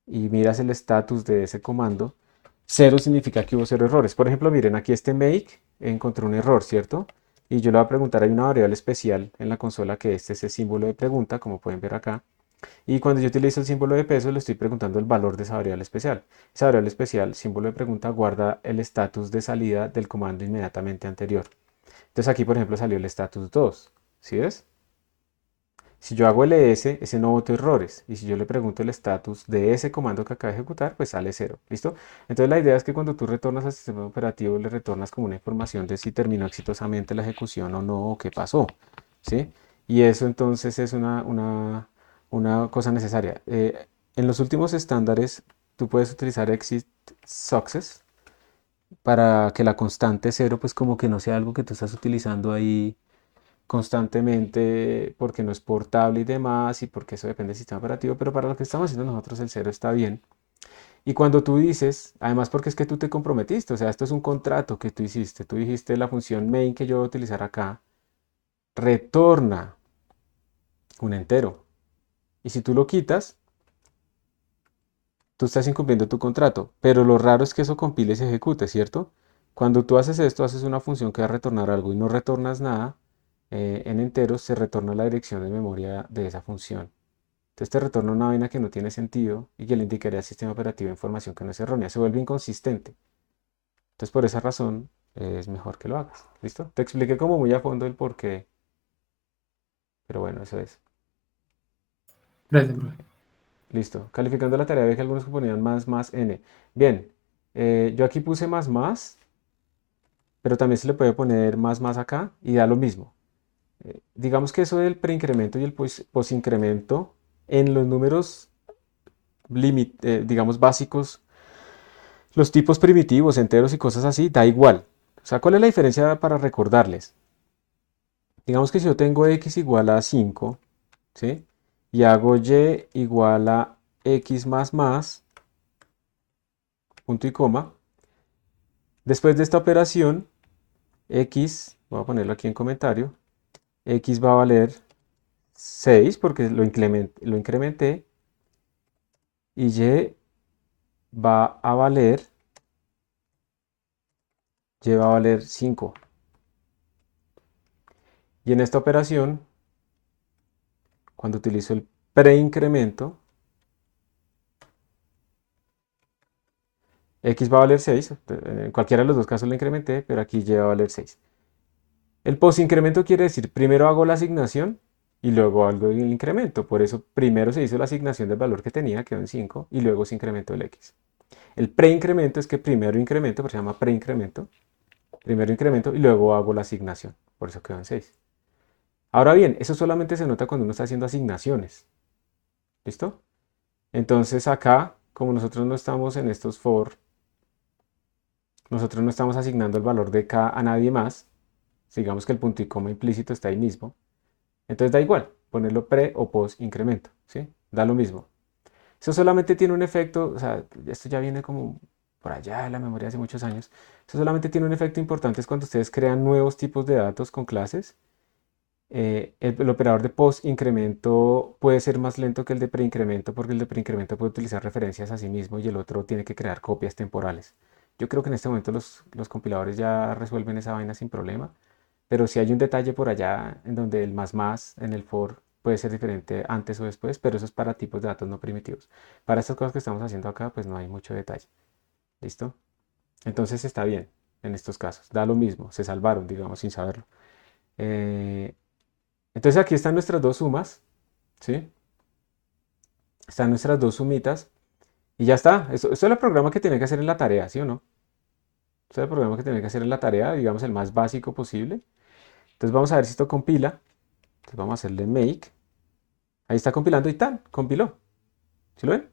y miras el estatus de ese comando, cero significa que hubo cero errores. Por ejemplo, miren, aquí este make encontró un error, ¿cierto? Y yo le voy a preguntar, hay una variable especial en la consola que este es el símbolo de pregunta, como pueden ver acá. Y cuando yo utilizo el símbolo de peso, le estoy preguntando el valor de esa variable especial. Esa variable especial, símbolo de pregunta, guarda el estatus de salida del comando inmediatamente anterior. Entonces aquí, por ejemplo, salió el estatus 2. ¿Sí ves? Si yo hago ls, ese no botó errores. Y si yo le pregunto el estatus de ese comando que acaba de ejecutar, pues sale 0. ¿Listo? Entonces la idea es que cuando tú retornas al sistema operativo, le retornas como una información de si terminó exitosamente la ejecución o no, o qué pasó. ¿Sí? Y eso entonces es una cosa necesaria. En los últimos estándares, tú puedes utilizar exit success para que la constante 0, pues como que no sea algo que tú estás utilizando ahí constantemente porque no es portable y demás y porque eso depende del sistema operativo, pero para lo que estamos haciendo nosotros el 0 está bien. Y cuando tú dices, además porque es que tú te comprometiste, o sea, esto es un contrato que tú hiciste, tú dijiste la función main que yo voy a utilizar acá, retorna un entero. Y si tú lo quitas, tú estás incumpliendo tu contrato, pero lo raro es que eso compile y se ejecute, ¿cierto? Cuando tú haces esto, haces una función que va a retornar algo y no retornas nada, en enteros se retorna la dirección de memoria de esa función. Entonces te retorna una vaina que no tiene sentido y que le indicaría al sistema operativo información que no es errónea. Se vuelve inconsistente. Entonces por esa razón es mejor que lo hagas. ¿Listo? Te expliqué como muy a fondo el por qué, pero bueno, eso es. Gracias, profe. Listo. Calificando la tarea, ve que algunos ponían más n. Bien, yo aquí puse más, pero también se le puede poner más acá y da lo mismo. Digamos que eso del preincremento y el posincremento en los números digamos básicos, los tipos primitivos, enteros y cosas así, da igual. O sea, ¿cuál es la diferencia para recordarles? Digamos que si yo tengo x igual a 5, ¿sí? Y hago y igual a x más, punto y coma. Después de esta operación, x, voy a ponerlo aquí en comentario, x va a valer 6 porque lo incrementé y y va a valer, y va a valer 5. Y en esta operación, cuando utilizo el preincremento, x va a valer 6. En cualquiera de los dos casos lo incrementé, pero aquí y va a valer 6. El posincremento quiere decir, primero hago la asignación y luego hago el incremento. Por eso primero se hizo la asignación del valor que tenía, quedó en 5, y luego se incrementó el x. El preincremento es que primero incremento, por eso se llama preincremento. Primero incremento y luego hago la asignación. Por eso quedó en 6. Ahora bien, eso solamente se nota cuando uno está haciendo asignaciones. ¿Listo? Entonces acá, como nosotros no estamos en estos for, nosotros no estamos asignando el valor de k a nadie más. Digamos que el punto y coma implícito está ahí mismo. Entonces da igual ponerlo pre o post incremento, ¿sí? Da lo mismo. Eso solamente tiene un efecto, o sea, esto ya viene como por allá de la memoria hace muchos años. Eso solamente tiene un efecto importante es cuando ustedes crean nuevos tipos de datos con clases. El operador de post incremento puede ser más lento que el de preincremento porque el de preincremento puede utilizar referencias a sí mismo y el otro tiene que crear copias temporales. Yo creo que en este momento los compiladores ya resuelven esa vaina sin problema. Pero si hay un detalle por allá en donde el más en el for puede ser diferente antes o después, pero eso es para tipos de datos no primitivos. Para estas cosas que estamos haciendo acá, pues no hay mucho detalle. ¿Listo? Entonces está bien en estos casos. Da lo mismo, se salvaron, digamos, sin saberlo. Eh, entonces aquí están nuestras dos sumas, ¿sí? Están nuestras dos sumitas y ya está. Eso es el programa que tiene que hacer en la tarea, ¿sí o no? Eso es el programa que tiene que hacer en la tarea, digamos, el más básico posible. Entonces vamos a ver si esto compila. Entonces vamos a hacerle make. Ahí está compilando y tal, compiló. ¿Sí lo ven?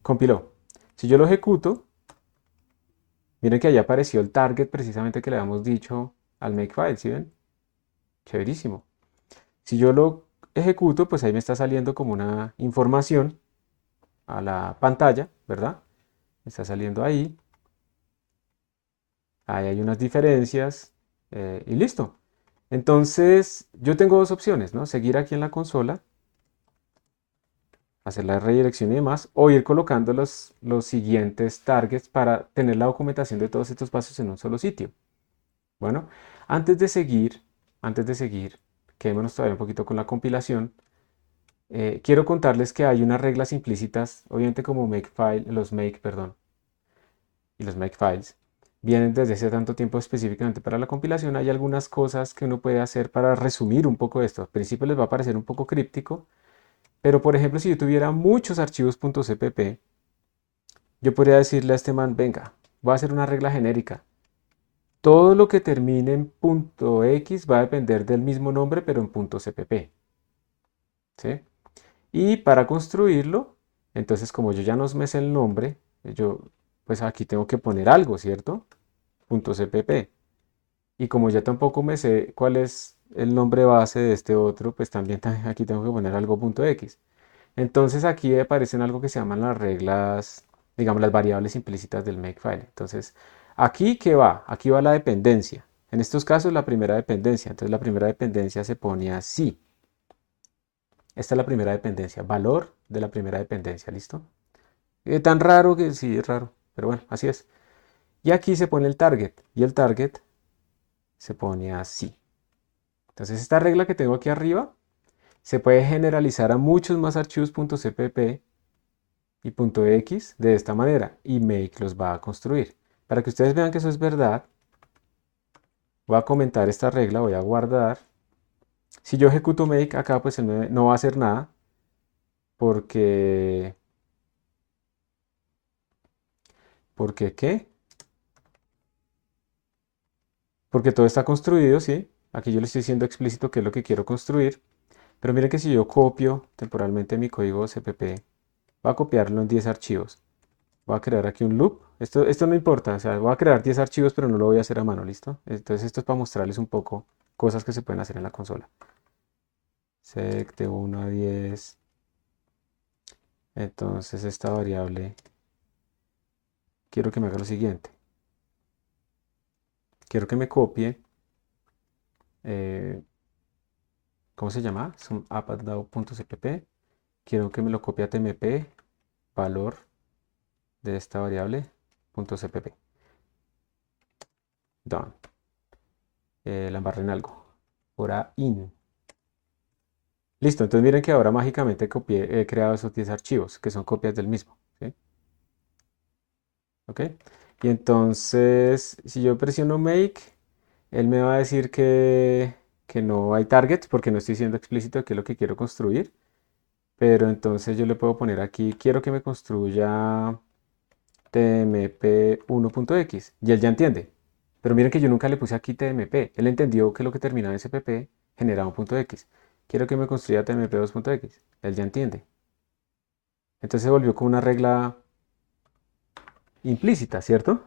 Compiló. Si yo lo ejecuto, miren que ahí apareció el target precisamente que le habíamos dicho al makefile, ¿sí ven? Chéverísimo. Si yo lo ejecuto, pues ahí me está saliendo como una información a la pantalla, ¿verdad? Me está saliendo ahí. Ahí hay unas diferencias y listo. Entonces, yo tengo dos opciones, ¿no? Seguir aquí en la consola, hacer la redirección y demás, o ir colocando los siguientes targets para tener la documentación de todos estos pasos en un solo sitio. Bueno, antes de seguir, quedémonos todavía un poquito con la compilación. Quiero contarles que hay unas reglas implícitas, obviamente como makefile, perdón, y los makefiles vienen desde hace tanto tiempo específicamente para la compilación. Hay algunas cosas que uno puede hacer para resumir un poco esto. Al principio les va a parecer un poco críptico, pero por ejemplo, si yo tuviera muchos archivos .cpp, yo podría decirle a este man, venga, voy a hacer una regla genérica. Todo lo que termine en .x va a depender del mismo nombre, pero en .cpp. ¿Sí? Y para construirlo, entonces como yo ya no me sé el nombre, yo pues aquí tengo que poner algo, ¿cierto? .cpp. Y como ya tampoco me sé cuál es el nombre base de este otro, pues también aquí tengo que poner algo .x. Entonces aquí aparecen algo que se llaman las reglas, digamos las variables implícitas del makefile. Entonces, aquí ¿qué va? Aquí va la dependencia. En estos casos la primera dependencia. Entonces la primera dependencia se pone así. Esta es la primera dependencia, valor de la primera dependencia, ¿listo? Tan raro que sí, es raro, pero bueno, así es. Y aquí se pone el target. Y el target se pone así. Entonces esta regla que tengo aquí arriba se puede generalizar a muchos más archivos .cpp y .x de esta manera. Y make los va a construir. Para que ustedes vean que eso es verdad, voy a comentar esta regla, voy a guardar. Si yo ejecuto make acá, pues él no va a hacer nada. Porque... ¿Por qué? Porque todo está construido, ¿sí? Aquí yo le estoy diciendo explícito qué es lo que quiero construir. Pero miren que si yo copio temporalmente mi código CPP, voy a copiarlo en 10 archivos. Voy a crear aquí un loop. Esto no importa, o sea, voy a crear 10 archivos, pero no lo voy a hacer a mano, ¿listo? Entonces esto es para mostrarles un poco cosas que se pueden hacer en la consola. Sec de 1 a 10. Entonces esta variable, quiero que me haga lo siguiente. Quiero que me copie, ¿cómo se llama? SumUpAndDown.cpp. Quiero que me lo copie a tmp, valor de esta variable, .cpp. Done. La embarré en algo. Ahora in. Listo, entonces miren que ahora mágicamente he creado esos 10 archivos, que son copias del mismo. ¿Sí? ¿Ok? Y entonces, si yo presiono make, él me va a decir que no hay targets, porque no estoy siendo explícito de qué es lo que quiero construir. Pero entonces yo le puedo poner aquí, quiero que me construya tmp1.x. Y él ya entiende. Pero miren que yo nunca le puse aquí tmp. Él entendió que lo que terminaba en cpp generaba un punto x. Quiero que me construya tmp2.x. Él ya entiende. Entonces se volvió como una regla implícita, ¿cierto?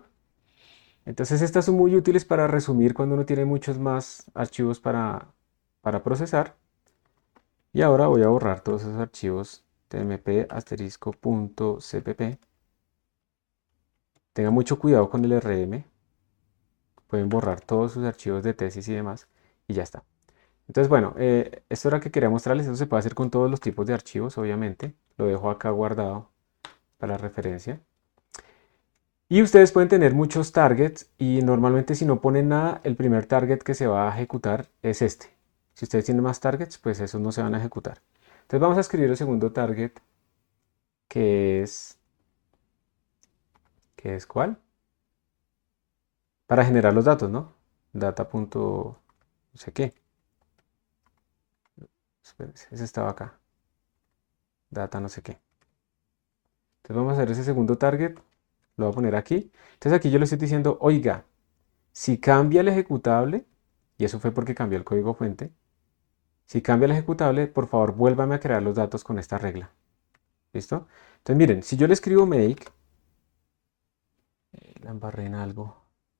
Entonces estas son muy útiles para resumir cuando uno tiene muchos más archivos para procesar. Y ahora voy a borrar todos esos archivos tmp*.cpp. Tengan mucho cuidado con el RM. Pueden borrar todos sus archivos de tesis y demás. Y ya está. Entonces, bueno, esto era que quería mostrarles. Eso se puede hacer con todos los tipos de archivos, obviamente. Lo dejo acá guardado para referencia. Y ustedes pueden tener muchos targets y normalmente si no ponen nada, el primer target que se va a ejecutar es este. Si ustedes tienen más targets, pues esos no se van a ejecutar. Entonces vamos a escribir el segundo target, que es ¿cuál? Para generar los datos, ¿no? Data punto no sé qué. Espérense, ese estaba acá. Data no sé qué. Entonces vamos a hacer ese segundo target. Lo voy a poner aquí. Entonces aquí yo le estoy diciendo, oiga, si cambia el ejecutable, y eso fue porque cambió el código fuente, si cambia el ejecutable, por favor vuélvame a crear los datos con esta regla. ¿Listo? Entonces miren, si yo le escribo make, la embarré en algo.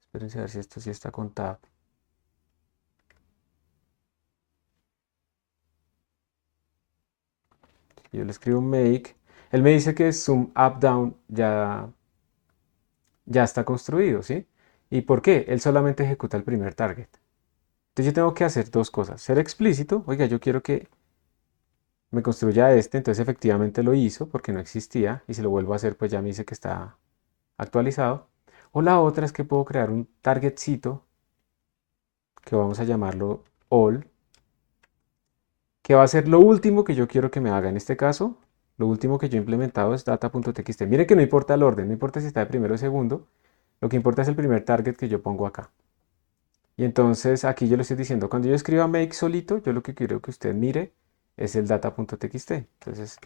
Espérense a ver si esto sí está con tab. Si yo le escribo make, él me dice que sum up down ya está construido, ¿sí? ¿Y por qué? Él solamente ejecuta el primer target. Entonces yo tengo que hacer dos cosas. Ser explícito, oiga, yo quiero que me construya este, entonces efectivamente lo hizo porque no existía y si lo vuelvo a hacer pues ya me dice que está actualizado. O la otra es que puedo crear un targetcito que vamos a llamarlo all, que va a ser lo último que yo quiero que me haga. En este caso, lo último que yo he implementado es data.txt. Miren que no importa el orden, no importa si está de primero o segundo, lo que importa es el primer target que yo pongo acá. Y entonces aquí yo le estoy diciendo, cuando yo escriba make solito, yo lo que quiero que usted mire es el data.txt. Entonces,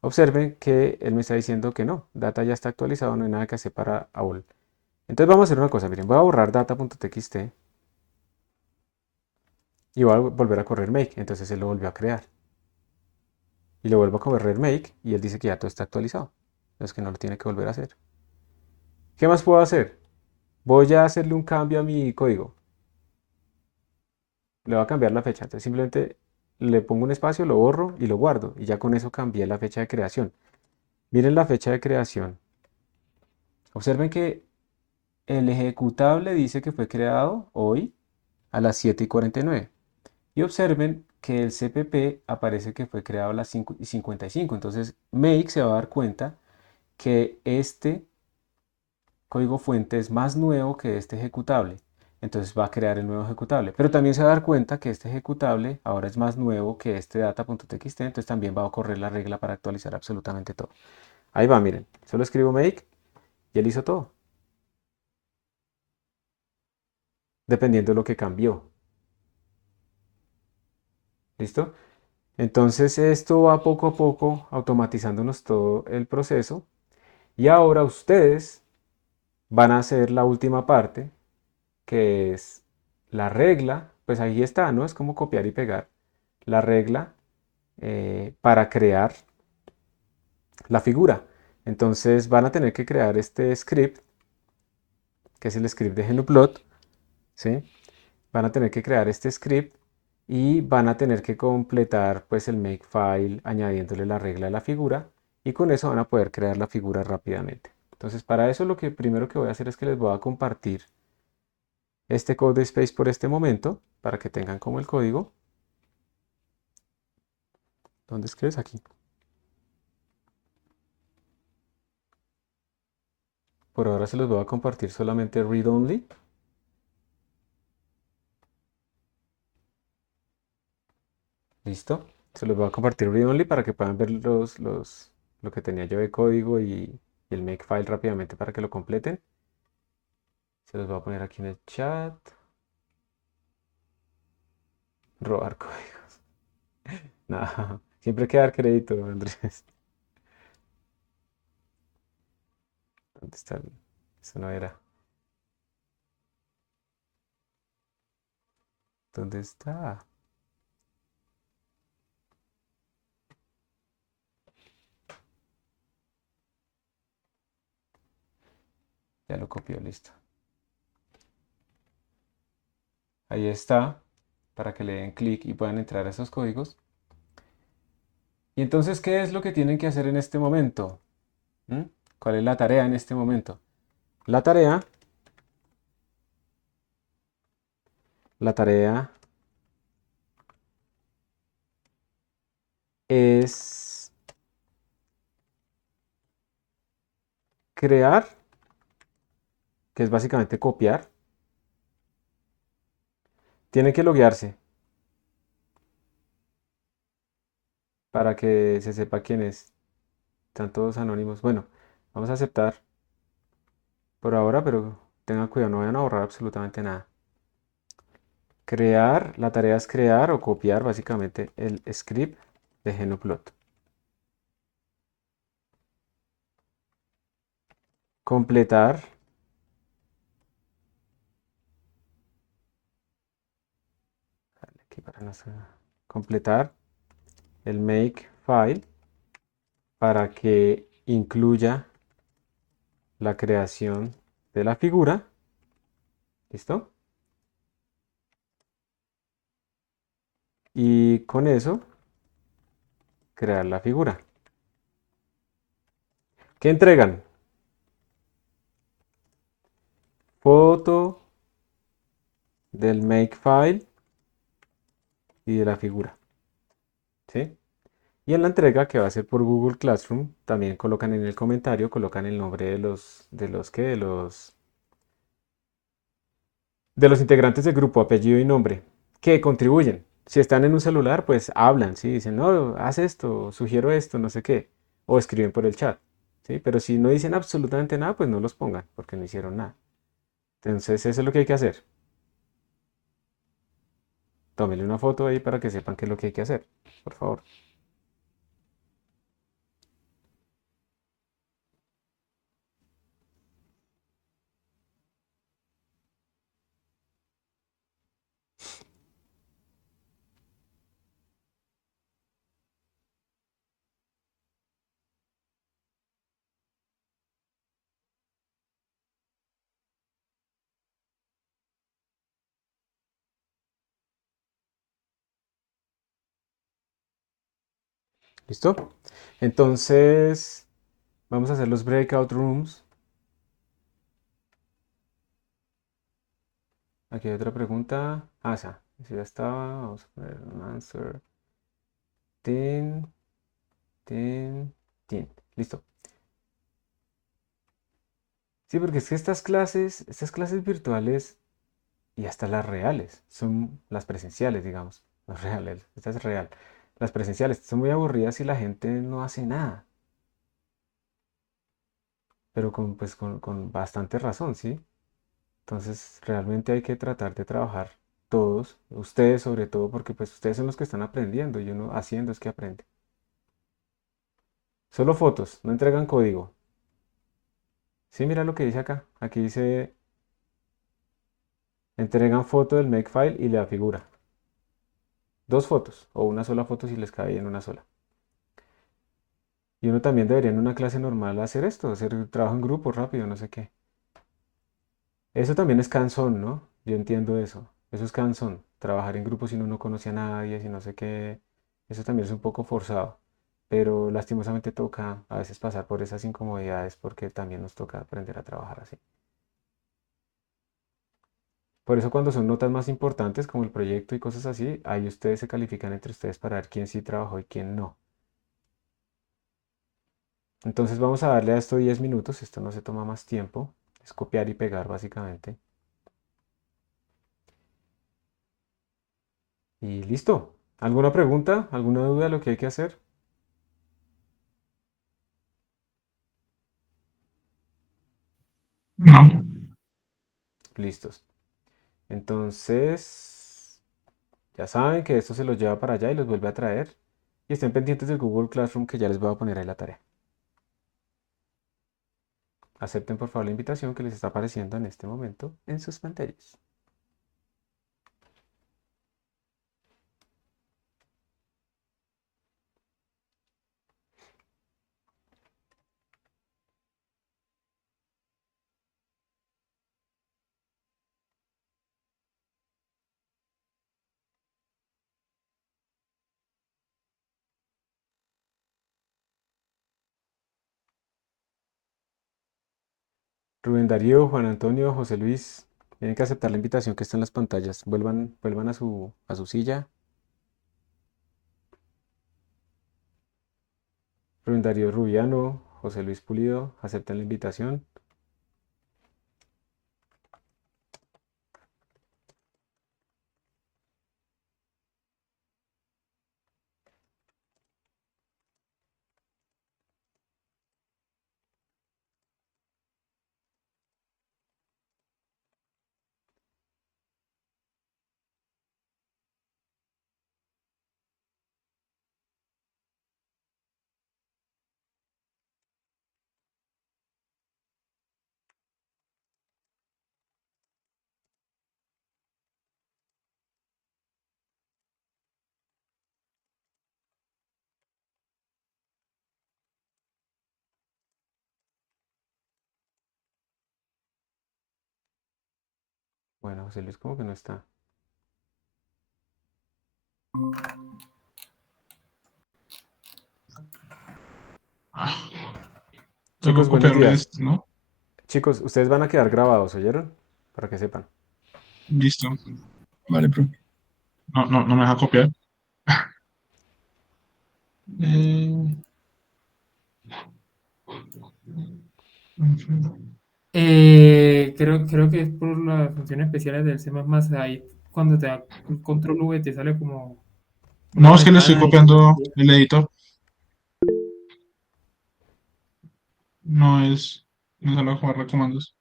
observen que él me está diciendo que no, data ya está actualizado, no hay nada que hacer para all. Entonces vamos a hacer una cosa, miren, voy a borrar data.txt y voy a volver a correr make. Entonces él lo volvió a crear. Y le vuelvo a correr make y él dice que ya todo está actualizado. Entonces que no lo tiene que volver a hacer. ¿Qué más puedo hacer? Voy a hacerle un cambio a mi código. Le voy a cambiar la fecha. Entonces simplemente le pongo un espacio, lo borro y lo guardo. Y ya con eso cambié la fecha de creación. Miren la fecha de creación. Observen que el ejecutable dice que fue creado hoy a las 7:49. Y observen que el CPP aparece que fue creado a las 5:55. Entonces make se va a dar cuenta que este código fuente es más nuevo que este ejecutable. Entonces va a crear el nuevo ejecutable. Pero también se va a dar cuenta que este ejecutable ahora es más nuevo que este data.txt. Entonces también va a correr la regla para actualizar absolutamente todo. Ahí va, miren. Solo escribo make y él hizo todo. Dependiendo de lo que cambió. ¿Listo? Entonces esto va poco a poco automatizándonos todo el proceso. Y ahora ustedes van a hacer la última parte, que es la regla. Pues ahí está, ¿no? Es como copiar y pegar. La regla para crear la figura. Entonces van a tener que crear este script, que es el script de Gnuplot, ¿sí? Van a tener que crear este script y van a tener que completar pues el makefile añadiéndole la regla de la figura y con eso van a poder crear la figura rápidamente. Entonces para eso lo que primero que voy a hacer es que les voy a compartir este code space por este momento para que tengan como el código. ¿Dónde escribes? Aquí. Por ahora se los voy a compartir solamente read only. Listo. Se los voy a compartir read only para que puedan ver lo que tenía yo de código y el makefile rápidamente para que lo completen. Se los voy a poner aquí en el chat. Robar códigos. No, siempre hay que dar crédito, Andrés. ¿Dónde está? Eso no era. ¿Dónde está? Ya lo copió, listo. Ahí está, para que le den clic y puedan entrar a esos códigos. Y entonces, ¿qué es lo que tienen que hacer en este momento? ¿Mm? ¿Cuál es la tarea en este momento? La tarea, la tarea es crear, que es básicamente copiar. Tienen que loguearse para que se sepa quién es. Están todos anónimos. Bueno, vamos a aceptar por ahora, pero tengan cuidado, no vayan a borrar absolutamente nada. Crear, la tarea es crear o copiar básicamente el script de Gnuplot. Completar, aquí para completar el make file para que incluya la creación de la figura. ¿Listo? Y con eso crear la figura. ¿Qué entregan? Foto del makefile y de la figura. ¿Sí? Y en la entrega que va a ser por Google Classroom, también colocan en el comentario, colocan el nombre de los integrantes del grupo, apellido y nombre, que contribuyen. Si están en un celular, pues hablan, ¿sí? Dicen, no, haz esto, sugiero esto, no sé qué, o escriben por el chat, ¿sí? Pero si no dicen absolutamente nada, pues no los pongan, porque no hicieron nada. Entonces, eso es lo que hay que hacer. Tómenle una foto ahí para que sepan qué es lo que hay que hacer, por favor. ¿Listo? Entonces, vamos a hacer los breakout rooms. Aquí hay otra pregunta. Ah, esa ya estaba. Vamos a poner un answer. Tin, tin, tin. Listo. Sí, porque es que estas clases virtuales y hasta las reales, son las presenciales, digamos, las reales, esta es real. Las presenciales son muy aburridas y la gente no hace nada, pero con bastante razón, ¿sí? Entonces, realmente hay que tratar de trabajar todos, ustedes sobre todo, porque pues ustedes son los que están aprendiendo y uno haciendo es que aprende. Solo fotos, no entregan código. Sí, mira lo que dice acá. Aquí dice, entregan foto del makefile y la figura. Dos fotos o una sola foto si les cabe en una sola. Y uno también debería en una clase normal hacer esto, hacer trabajo en grupo rápido, no sé qué. Eso también es cansón, ¿no? Yo entiendo eso. Eso es cansón. Trabajar en grupo si uno no conoce a nadie, si no sé qué. Eso también es un poco forzado. Pero lastimosamente toca a veces pasar por esas incomodidades porque también nos toca aprender a trabajar así. Por eso cuando son notas más importantes como el proyecto y cosas así, ahí ustedes se califican entre ustedes para ver quién sí trabajó y quién no. Entonces vamos a darle a esto 10 minutos, esto no se toma más tiempo, es copiar y pegar básicamente. Y listo. ¿Alguna pregunta? ¿Alguna duda de lo que hay que hacer? No. Listos. Entonces, ya saben que esto se los lleva para allá y los vuelve a traer. Y estén pendientes del Google Classroom que ya les voy a poner ahí la tarea. Acepten por favor la invitación que les está apareciendo en este momento en sus pantallas. Rubén Darío, Juan Antonio, José Luis, tienen que aceptar la invitación que está en las pantallas. Vuelvan a su silla. Rubén Darío Rubiano, José Luis Pulido, acepten la invitación. Bueno, José Luis como que no está. Tengo Chicos, que buenos copiarle días. esto, ¿no? Chicos, ustedes van a quedar grabados, ¿oyeron? Para que sepan. Listo. Vale, pero no me deja copiar. Eh, Creo que es por las funciones especiales del C++. Ahí cuando te da el control V te sale como una no, es que le estoy ventana y copiando el editor. No es. No es a la jugar comandos.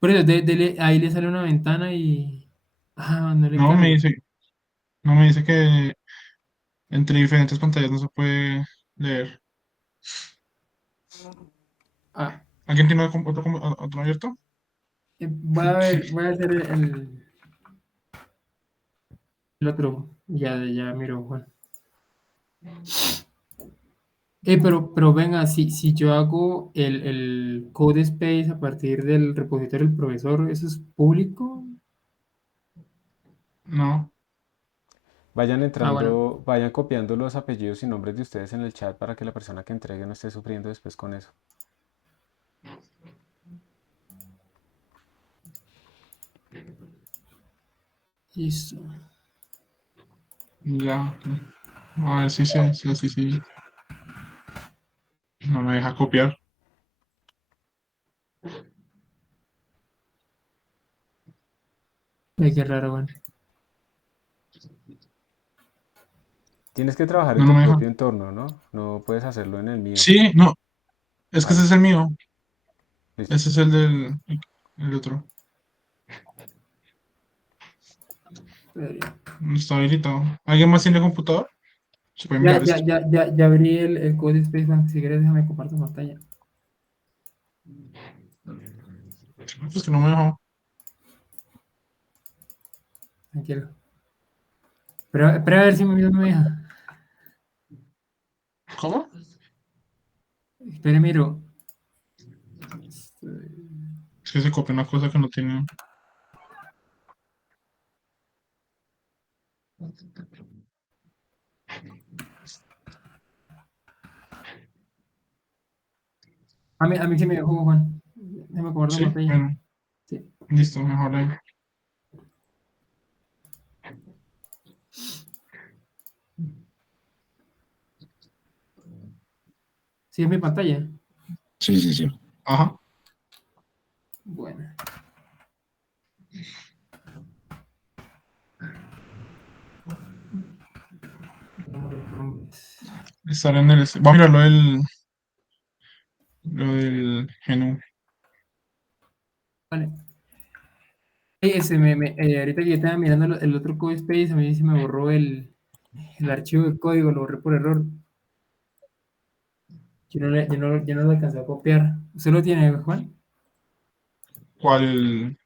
por eso, ahí le sale una ventana y no le No me carga. dice, no me dice que entre diferentes pantallas no se puede leer. Ah, ¿Alguien tiene otro abierto? voy a hacer el otro. Ya miro, Juan. Pero venga, si yo hago el code space a partir del repositorio del profesor, ¿eso es público? No. Ah, bueno. Vayan copiando los apellidos y nombres de ustedes en el chat para que la persona que entregue no esté sufriendo después con eso. Listo. Ya. A ver si sí. No me deja copiar. Ay, qué raro, bueno. Tienes que trabajar en No, no tu me deja. propio entorno, ¿no? No puedes hacerlo en el mío. Sí, no, es que ese Vale, es el mío. listo. Ese es el del el otro. Está habilitado. ¿Alguien más tiene computador? Se puede Ya, mirar ya, esto. ya, ya, ya abrí el Code Space Bank. Si quieres, déjame compartir pantalla. Pues que no me dejó. Tranquilo. Pero espera a ver si mi video me deja. ¿Cómo? Espere, miro. Es que se copió una cosa que no tiene. A mí sí me dejó, Juan. Déjame compartir Sí, pantalla. bueno, Sí. listo, mejor ahí. Sí, es mi pantalla. Sí, sí, sí. Ajá. Bueno. Estar en el. Vamos a mirar lo del GNU. Vale. Ahorita que yo estaba mirando el otro Code Space, a mí se me borró el archivo de código, lo borré por error. Yo no lo alcancé a copiar. ¿Usted lo tiene, Juan? ¿Cuál?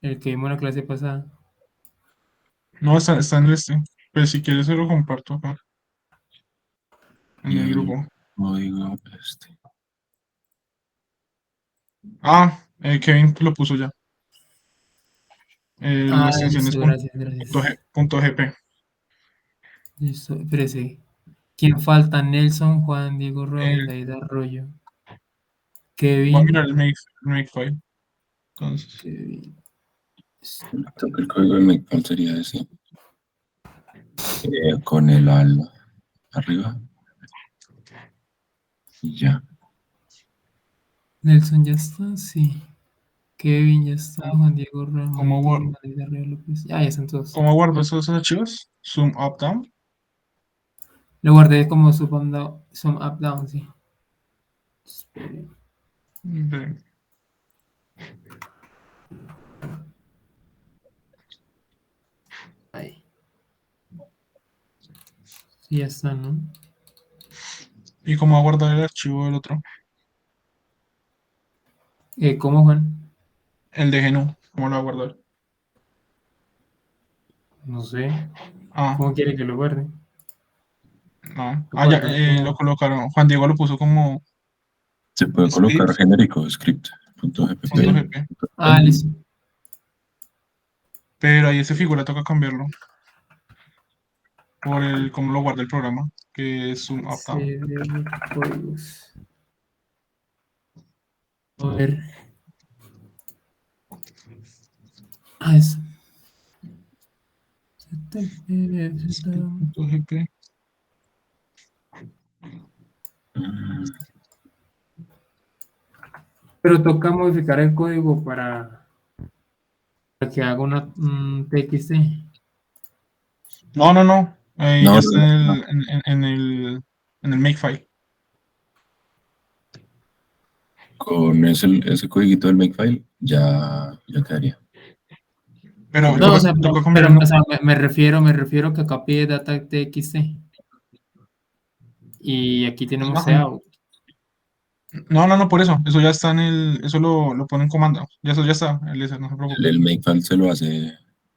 El que vimos en la clase pasada. No, está en este. Pues si quieres se lo comparto acá. En Y el el grupo. código este. Ah, Kevin lo puso ya. La Ah, extensión es listo, gracias, gracias. .gp. Listo, espérese. ¿Quién falta? Nelson, Juan, Diego Rojas, Eh, David Arroyo, Voy a mirar Kevin, el makefile. Entonces, Kevin. Creo que el código del Makefile sería ese. Con el arriba. Y ya. Nelson ya está, sí. Kevin ya está, Juan Diego Rojas, ¿cómo, Martín, David Arroyo López. Ya están todos. cómo guardo esos archivos? Zoom up, down. Lo guardé como sum up down, sí. Espere. Ve. Ahí. Sí, ya está, ¿no? ¿Y cómo guardar el archivo del otro? ¿Cómo, Juan? El de GNU. ¿Cómo lo voy a guardar? No sé. Ah, ¿Cómo quiere que lo guarde? no. Lo Ah, ya, guardar lo como. colocaron. Juan Diego lo puso como Se puede colocar script genérico, script.gpp. .gp. Ah, listo. Pero ahí ese figura toca cambiarlo. Por el cómo lo guarda el programa. Que es Zoom up, down. CDR códigos. A ver. Ah, eso. .gp. Pero toca modificar el código para que haga un TXT. No, no, no. Ahí ya No, está no, no. en el makefile. Con ese código del Makefile ya quedaría. Pero No, o toca, sea, toca pero, cambiarlo. o sea, me refiero que copie data TXT. Y aquí tenemos Ajá. out. No, no, no, por eso. Eso ya está eso lo pone en comando. Ya eso ya está, Eliezer, no se preocupe. El Makefile se lo hace.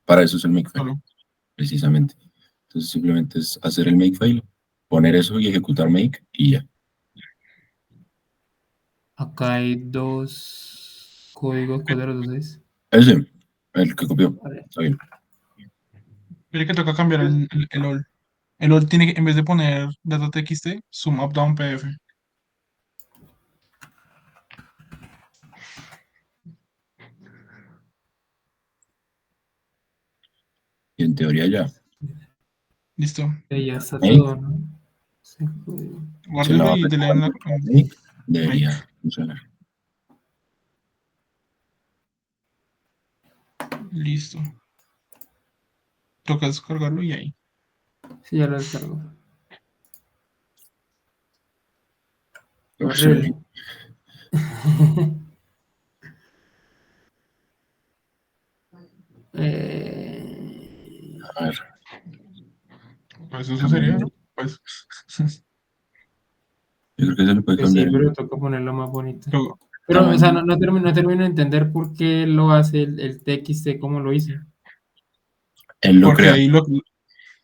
Para eso es el Makefile, Solo. precisamente. Entonces simplemente es hacer el Makefile, poner eso y ejecutar Make y ya. Acá hay dos códigos. ¿Cuál de los dos es? Ese, el que copió. Vale. Está bien. Mire que toca cambiar el OL. El OL tiene que, en vez de poner data.txt, zoom up down pf. Y en teoría ya. Listo. Ya está Make, todo, ¿no? Ese código. si la Guárdelo va a y dele en Make, make. debería funcionar. Listo. Toca descargarlo y ahí. Sí, ya lo descargo. Uf, Horrible. a ver, Pues eso sería, cambiamos. ¿no? Pues. Yo creo que se le puede Pues sí, cambiar pero toca ponerlo más bonito. Luego, Pero, o sea, tamaño. no termino de entender por qué lo hace el TXT, cómo lo hizo. Él lo porque crea. ahí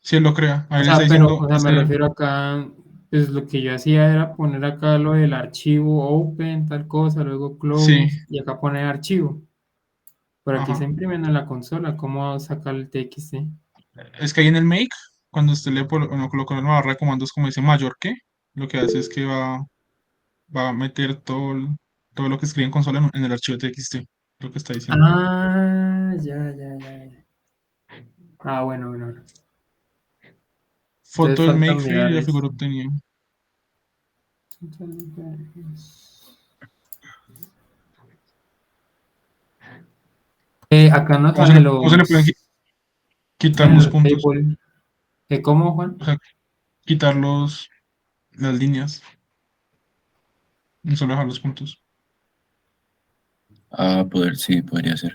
si él lo crea. Ahí O le está sea, pero, diciendo, o sea, me refiero acá, pues lo que yo hacía era poner acá lo del archivo open, tal cosa, luego sí, close, y acá poner archivo. Por aquí está ajá. imprimiendo en la consola, ¿cómo sacar el TXT? Es que ahí en el make, cuando usted le coloca una barra de comandos como dice mayor que, lo que hace es que va a meter todo lo que escribe en consola en el archivo TXT, lo que está diciendo. Ah, ya. Ah, bueno. Foto Entonces del falta Makefile y mirar la eso. figura obtenida. Acá no ¿Cómo se sale le, cómo se le pueden quitar en los los puntos? table. ¿Cómo, O Juan? sea, quitar las líneas, no solo dejar los puntos. A poder, sí, podría ser.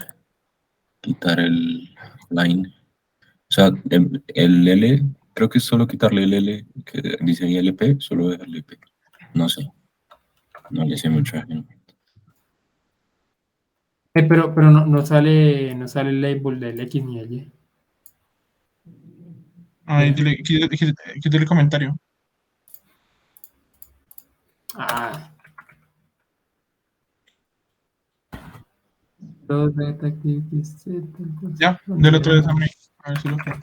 Quitar el line. O sea, el L, creo que es solo quitarle el L que dice ahí LP, solo dejarle P. No sé, no le sé mucho a él. Pero no sale el label del X ni el Y. Ahí Mira. quítale el comentario. Ah, los data activities, tal cosa. Ya, No, del mira, otro vez no. a ver si lo creo.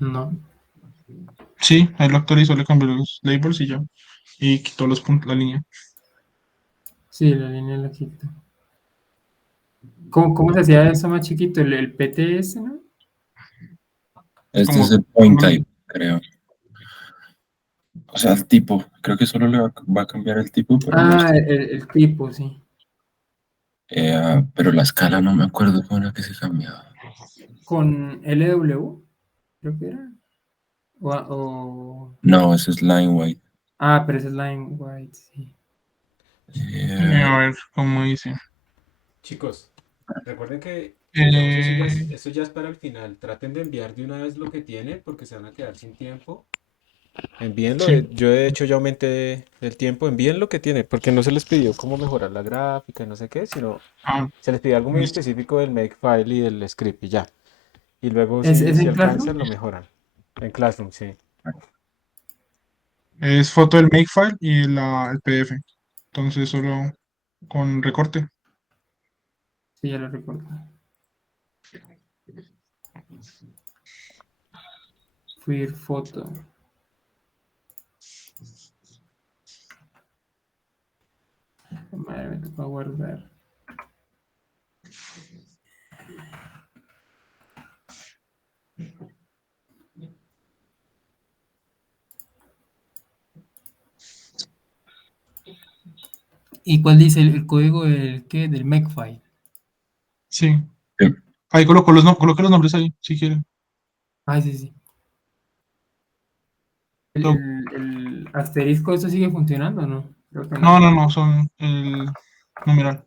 No, Sí, ahí lo actualizó, le cambió los labels y ya. Y quitó los puntos, la línea. sí, la línea la quito. ¿Cómo se hacía eso más chiquito? El PTS, ¿no? Este es Como, el point type, creo. O sea, el tipo, creo que solo va a cambiar el tipo, pero no Ah, sé. el tipo, sí. Pero la escala no me acuerdo cómo era que se cambiaba. Con LW, creo que era. O... No, ese es line white. Ah, pero ese es line white, sí. Eh, a ver, ¿cómo dice? Chicos, recuerden que, digamos, Eh, eso ya es para el final. Traten de enviar de una vez lo que tienen porque se van a quedar sin tiempo. Envíenlo. sí. Yo de hecho ya aumenté el tiempo. Envíen lo que tienen porque no se les pidió cómo mejorar la gráfica y no sé qué, sino Ah, se les pidió algo muy listo. específico del Makefile y del script y ya. Y luego ¿Es si en Classroom? alcanzan lo mejoran. En Classroom, sí. Es foto del Makefile y el PDF. Entonces solo con recorte. Sí, ya lo recuerdo. Queer Photo. Madre, me toca guardar. ¿Y cuál dice el código del qué? Del Makefile. Sí. sí, Ahí coloque los nombres ahí, si quieren. Ah, sí. ¿El, Lo- el, el asterisco, eso sigue funcionando o no? Creo que no, no. no, no, son el numeral.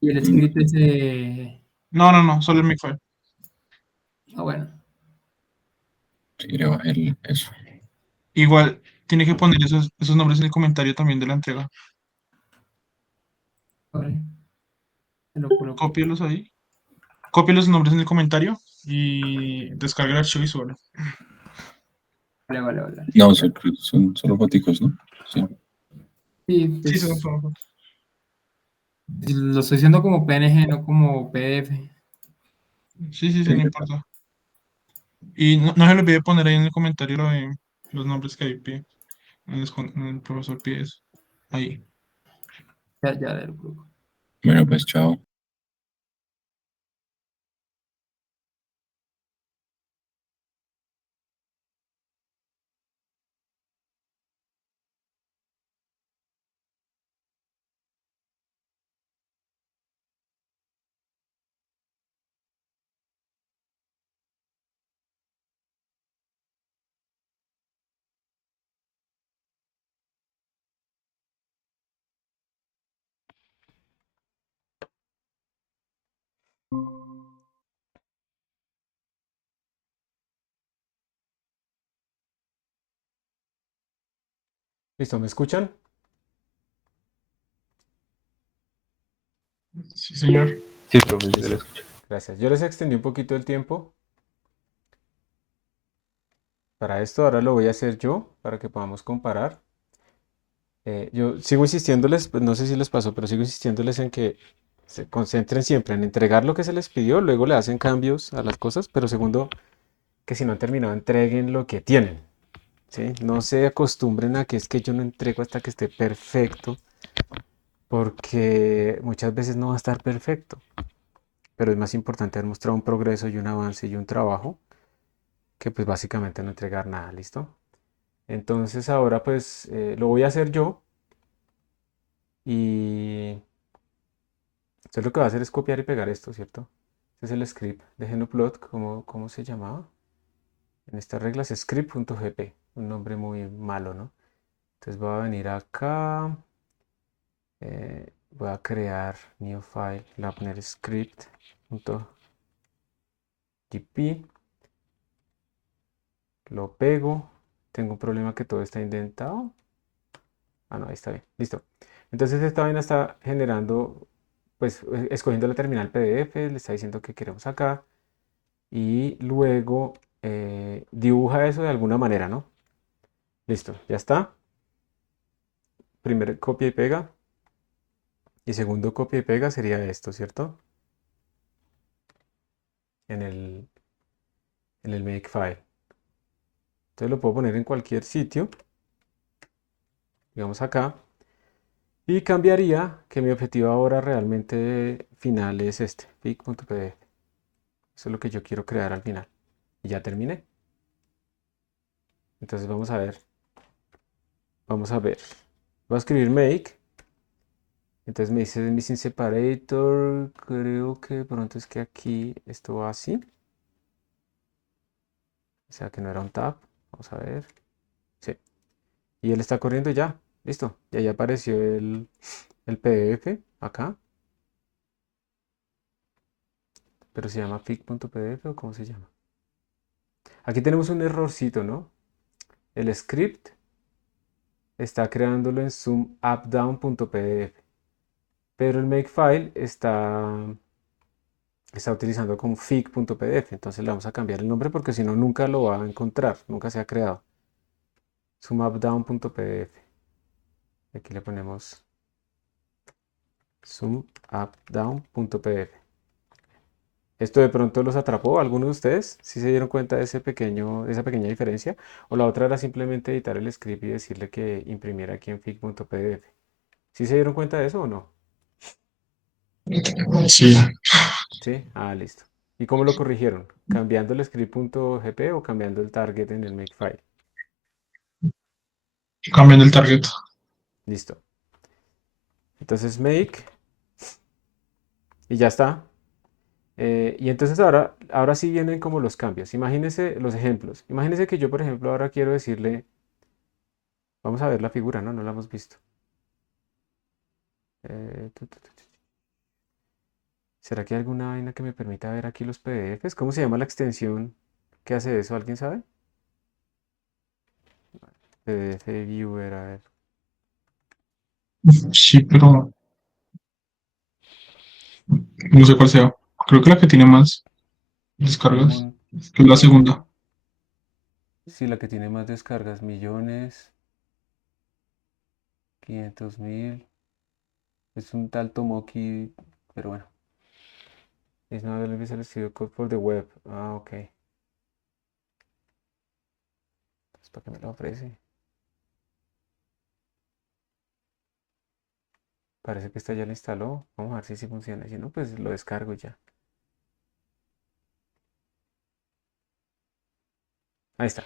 Y el script ese. No, no, no, solo el Makefile. Ah, bueno. sí, le bajé eso. Igual, tiene que poner esos nombres en el comentario también de la entrega. Vale, te lo coloco. Cópielos ahí. Copie los nombres en el comentario y descargue el archivo visual. Vale. No, son solo foticos, ¿no? Sí. Sí, Sí, son, pues son- lo estoy haciendo como PNG, no como PDF. sí, no importa. Y no se le olvide poner ahí en el comentario los nombres que ahí pide. El profesor pide eso. Ahí. Ya lo coloco. Bueno, pues chao. ¿Listo? ¿Me escuchan? Sí, señor. Sí, profe, sí se le Listo. escucha. Gracias. Yo les extendí un poquito el tiempo para esto. Ahora lo voy a hacer yo para que podamos comparar. Yo sigo insistiéndoles, pues no sé si les pasó, pero sigo insistiéndoles en que se concentren siempre en entregar lo que se les pidió, luego le hacen cambios a las cosas, pero segundo, que si no han terminado, entreguen lo que tienen, ¿sí? No se acostumbren a que es que yo no entrego hasta que esté perfecto, porque muchas veces no va a estar perfecto, pero es más importante haber mostrado un progreso y un avance y un trabajo que pues básicamente no entregar nada, ¿listo? Entonces ahora pues lo voy a hacer yo y entonces lo que va a hacer es copiar y pegar esto, ¿cierto? Este es el script de Genoplot, ¿cómo se llamaba? En estas reglas, script.gp, un nombre muy malo, ¿no? Entonces voy a venir acá, voy a crear new file, le voy a poner script.gp, lo pego, tengo un problema que todo está indentado. Ah, no, ahí está bien, listo. Entonces esta vaina está generando, pues escogiendo la terminal PDF, le está diciendo que queremos acá y luego dibuja eso de alguna manera, ¿no? Listo, ya está. Primero copia y pega y segundo copia y pega sería esto, ¿cierto? En el makefile. Entonces lo puedo poner en cualquier sitio, digamos acá, y cambiaría que mi objetivo ahora realmente final es este, pic.pdf. Eso es lo que yo quiero crear al final. Y ya terminé. Entonces vamos a ver. Vamos a ver. Voy a escribir make. Entonces me dice missing separator. Creo que de pronto es que aquí esto va así. O sea que no era un tab. Vamos a ver. Sí. Y él está corriendo ya. Listo. Ya apareció el PDF acá. Pero se llama pic.pdf o cómo se llama. Aquí tenemos un errorcito, ¿no? El script está creándolo en zoom-up-down.pdf. Pero el makefile está utilizando como fig.pdf. Entonces le vamos a cambiar el nombre porque si no nunca lo va a encontrar. Nunca se ha creado. Zoom-up-down.pdf. Aquí le ponemos zoom-up-down.pdf. ¿Esto de pronto los atrapó a alguno de ustedes? ¿Sí se dieron cuenta de esa pequeña diferencia? O la otra era simplemente editar el script y decirle que imprimiera aquí en fig.pdf. ¿Sí se dieron cuenta de eso o no? Sí, ¿Sí? Ah, listo. ¿Y cómo lo corrigieron? ¿Cambiando el script.gp o cambiando el target en el makefile? cambiando el target. Listo. Entonces make y ya está. Y entonces ahora sí vienen como los cambios. Imagínense los ejemplos. Imagínense que yo, por ejemplo, ahora quiero decirle, vamos a ver la figura, ¿no? No la hemos visto. ¿Será que hay alguna vaina que me permita ver aquí los PDFs? ¿Cómo se llama la extensión que hace eso? ¿Alguien sabe? PDF Viewer, a ver. Sí, pero no sé cuál sea. Creo que la que tiene más descargas Common, es la segunda. sí, la que tiene más descargas, millones, 500.000. Es un tal Tomoki, pero bueno. Es not available Visual Studio Code for the web. Ah, ok. Entonces, ¿para qué me lo ofrece? Parece que esta ya la instaló. Vamos a ver si funciona. Si no, pues lo descargo ya. Ahí está.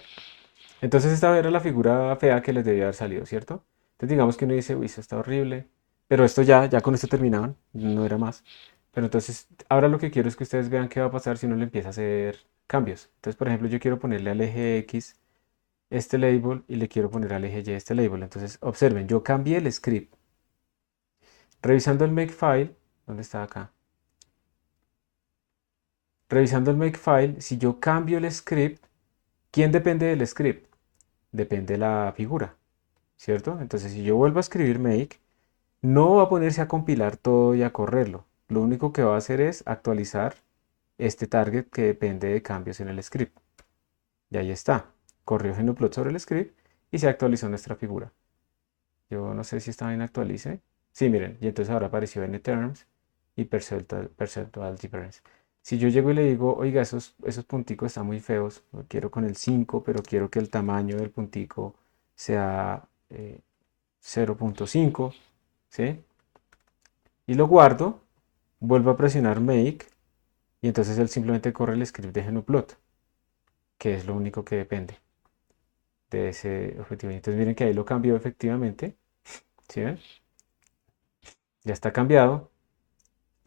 Entonces esta era la figura fea que les debía haber salido, ¿cierto? Entonces digamos que uno dice, uy, esto está horrible. Pero esto ya con esto terminaban. No era más. Pero entonces, ahora lo que quiero es que ustedes vean qué va a pasar si uno le empieza a hacer cambios. Entonces, por ejemplo, yo quiero ponerle al eje X este label y le quiero poner al eje Y este label. Entonces, observen, yo cambié el script. Revisando el makefile, ¿dónde está acá? Revisando el makefile, si yo cambio el script, ¿quién depende del script? Depende la figura. ¿cierto? Entonces, si yo vuelvo a escribir make, no va a ponerse a compilar todo y a correrlo. Lo único que va a hacer es actualizar este target que depende de cambios en el script. Y ahí está. Corrió GnuPlot sobre el script y se actualizó nuestra figura. Yo no sé si esta bien actualice. Sí, miren, y entonces ahora apareció NTerms y percentual difference. Si yo llego y le digo, oiga, esos punticos están muy feos, lo quiero con el 5, pero quiero que el tamaño del puntico sea 0.5, ¿sí? Y lo guardo, vuelvo a presionar make y entonces él simplemente corre el script de GnuPlot, que es lo único que depende de ese objetivo. Entonces miren que ahí lo cambió efectivamente, ¿sí ven? Ya está cambiado.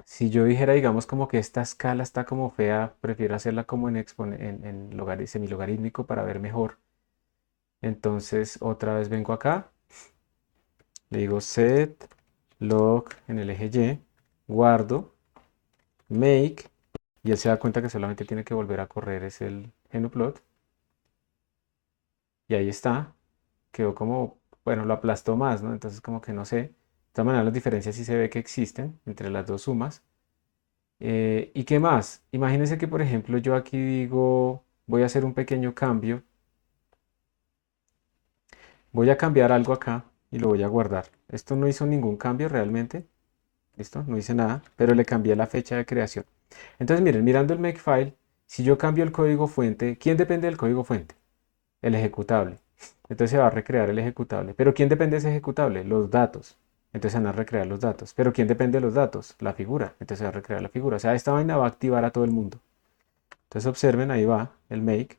Si yo dijera, digamos, como que esta escala está como fea, prefiero hacerla como en semilogarítmico para ver mejor. Entonces, otra vez vengo acá, le digo set log en el eje Y, guardo, make, y él se da cuenta que solamente tiene que volver a correr es el GnuPlot. Y ahí está, quedó como, bueno, lo aplastó más, ¿no? Entonces, como que no sé. De todas maneras, las diferencias sí se ve que existen entre las dos sumas. ¿Y qué más? Imagínense que, por ejemplo, yo aquí digo, voy a hacer un pequeño cambio, voy a cambiar algo acá y lo voy a guardar. Esto no hizo ningún cambio realmente, ¿listo? No hice nada, pero le cambié la fecha de creación. Entonces, miren, mirando el makefile, si yo cambio el código fuente, ¿quién depende del código fuente? El ejecutable. Entonces se va a recrear el ejecutable. ¿Pero quién depende de ese ejecutable? Los datos. Entonces se van a recrear los datos. ¿Pero quién depende de los datos? La figura. Entonces se va a recrear la figura. O sea, esta vaina va a activar a todo el mundo. Entonces observen, ahí va el make,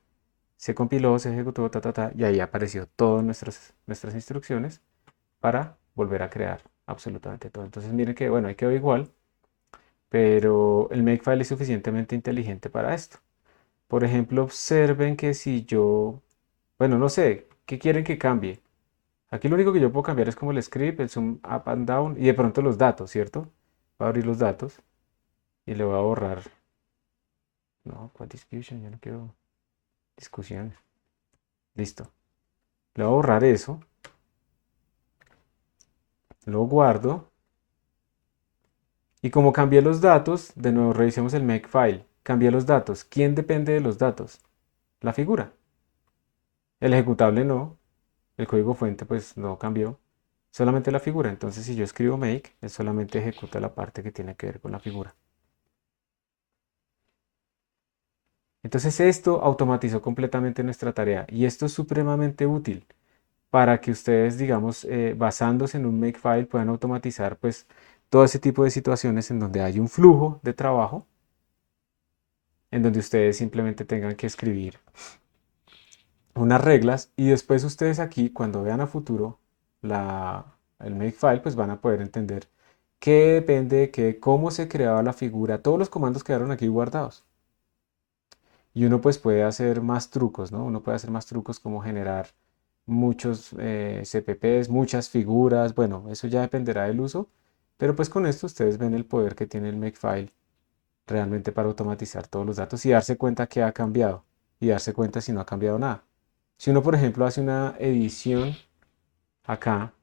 se compiló, se ejecutó, y ahí apareció todas nuestras instrucciones para volver a crear absolutamente todo. Entonces miren que, bueno, ahí quedó igual, pero el makefile es suficientemente inteligente para esto. Por ejemplo, observen que si yo, bueno, no sé, ¿qué quieren que cambie? Aquí lo único que yo puedo cambiar es como el script, el zoom up and down y de pronto los datos, ¿cierto? Voy a abrir los datos y le voy a borrar. No, ¿cuál discussion? Yo no quiero discusiones. Listo. Le voy a borrar eso. Lo guardo. Y como cambié los datos, de nuevo revisemos el makefile. Cambié los datos. ¿Quién depende de los datos? La figura. El ejecutable no. El código fuente pues no cambió. Solamente la figura. Entonces si yo escribo make, él solamente ejecuta la parte que tiene que ver con la figura. Entonces esto automatizó completamente nuestra tarea y esto es supremamente útil para que ustedes, digamos, basándose en un makefile, puedan automatizar pues todo ese tipo de situaciones en donde hay un flujo de trabajo, en donde ustedes simplemente tengan que escribir unas reglas y después ustedes aquí, cuando vean a futuro el makefile, pues van a poder entender qué depende, cómo se creaba la figura, todos los comandos quedaron aquí guardados. Y uno pues puede hacer más trucos, ¿no? Uno puede hacer más trucos como generar muchos CPPs, muchas figuras, bueno, eso ya dependerá del uso, pero pues con esto ustedes ven el poder que tiene el makefile realmente para automatizar todos los datos y darse cuenta que ha cambiado y darse cuenta si no ha cambiado nada. Si uno, por ejemplo, hace una edición acá,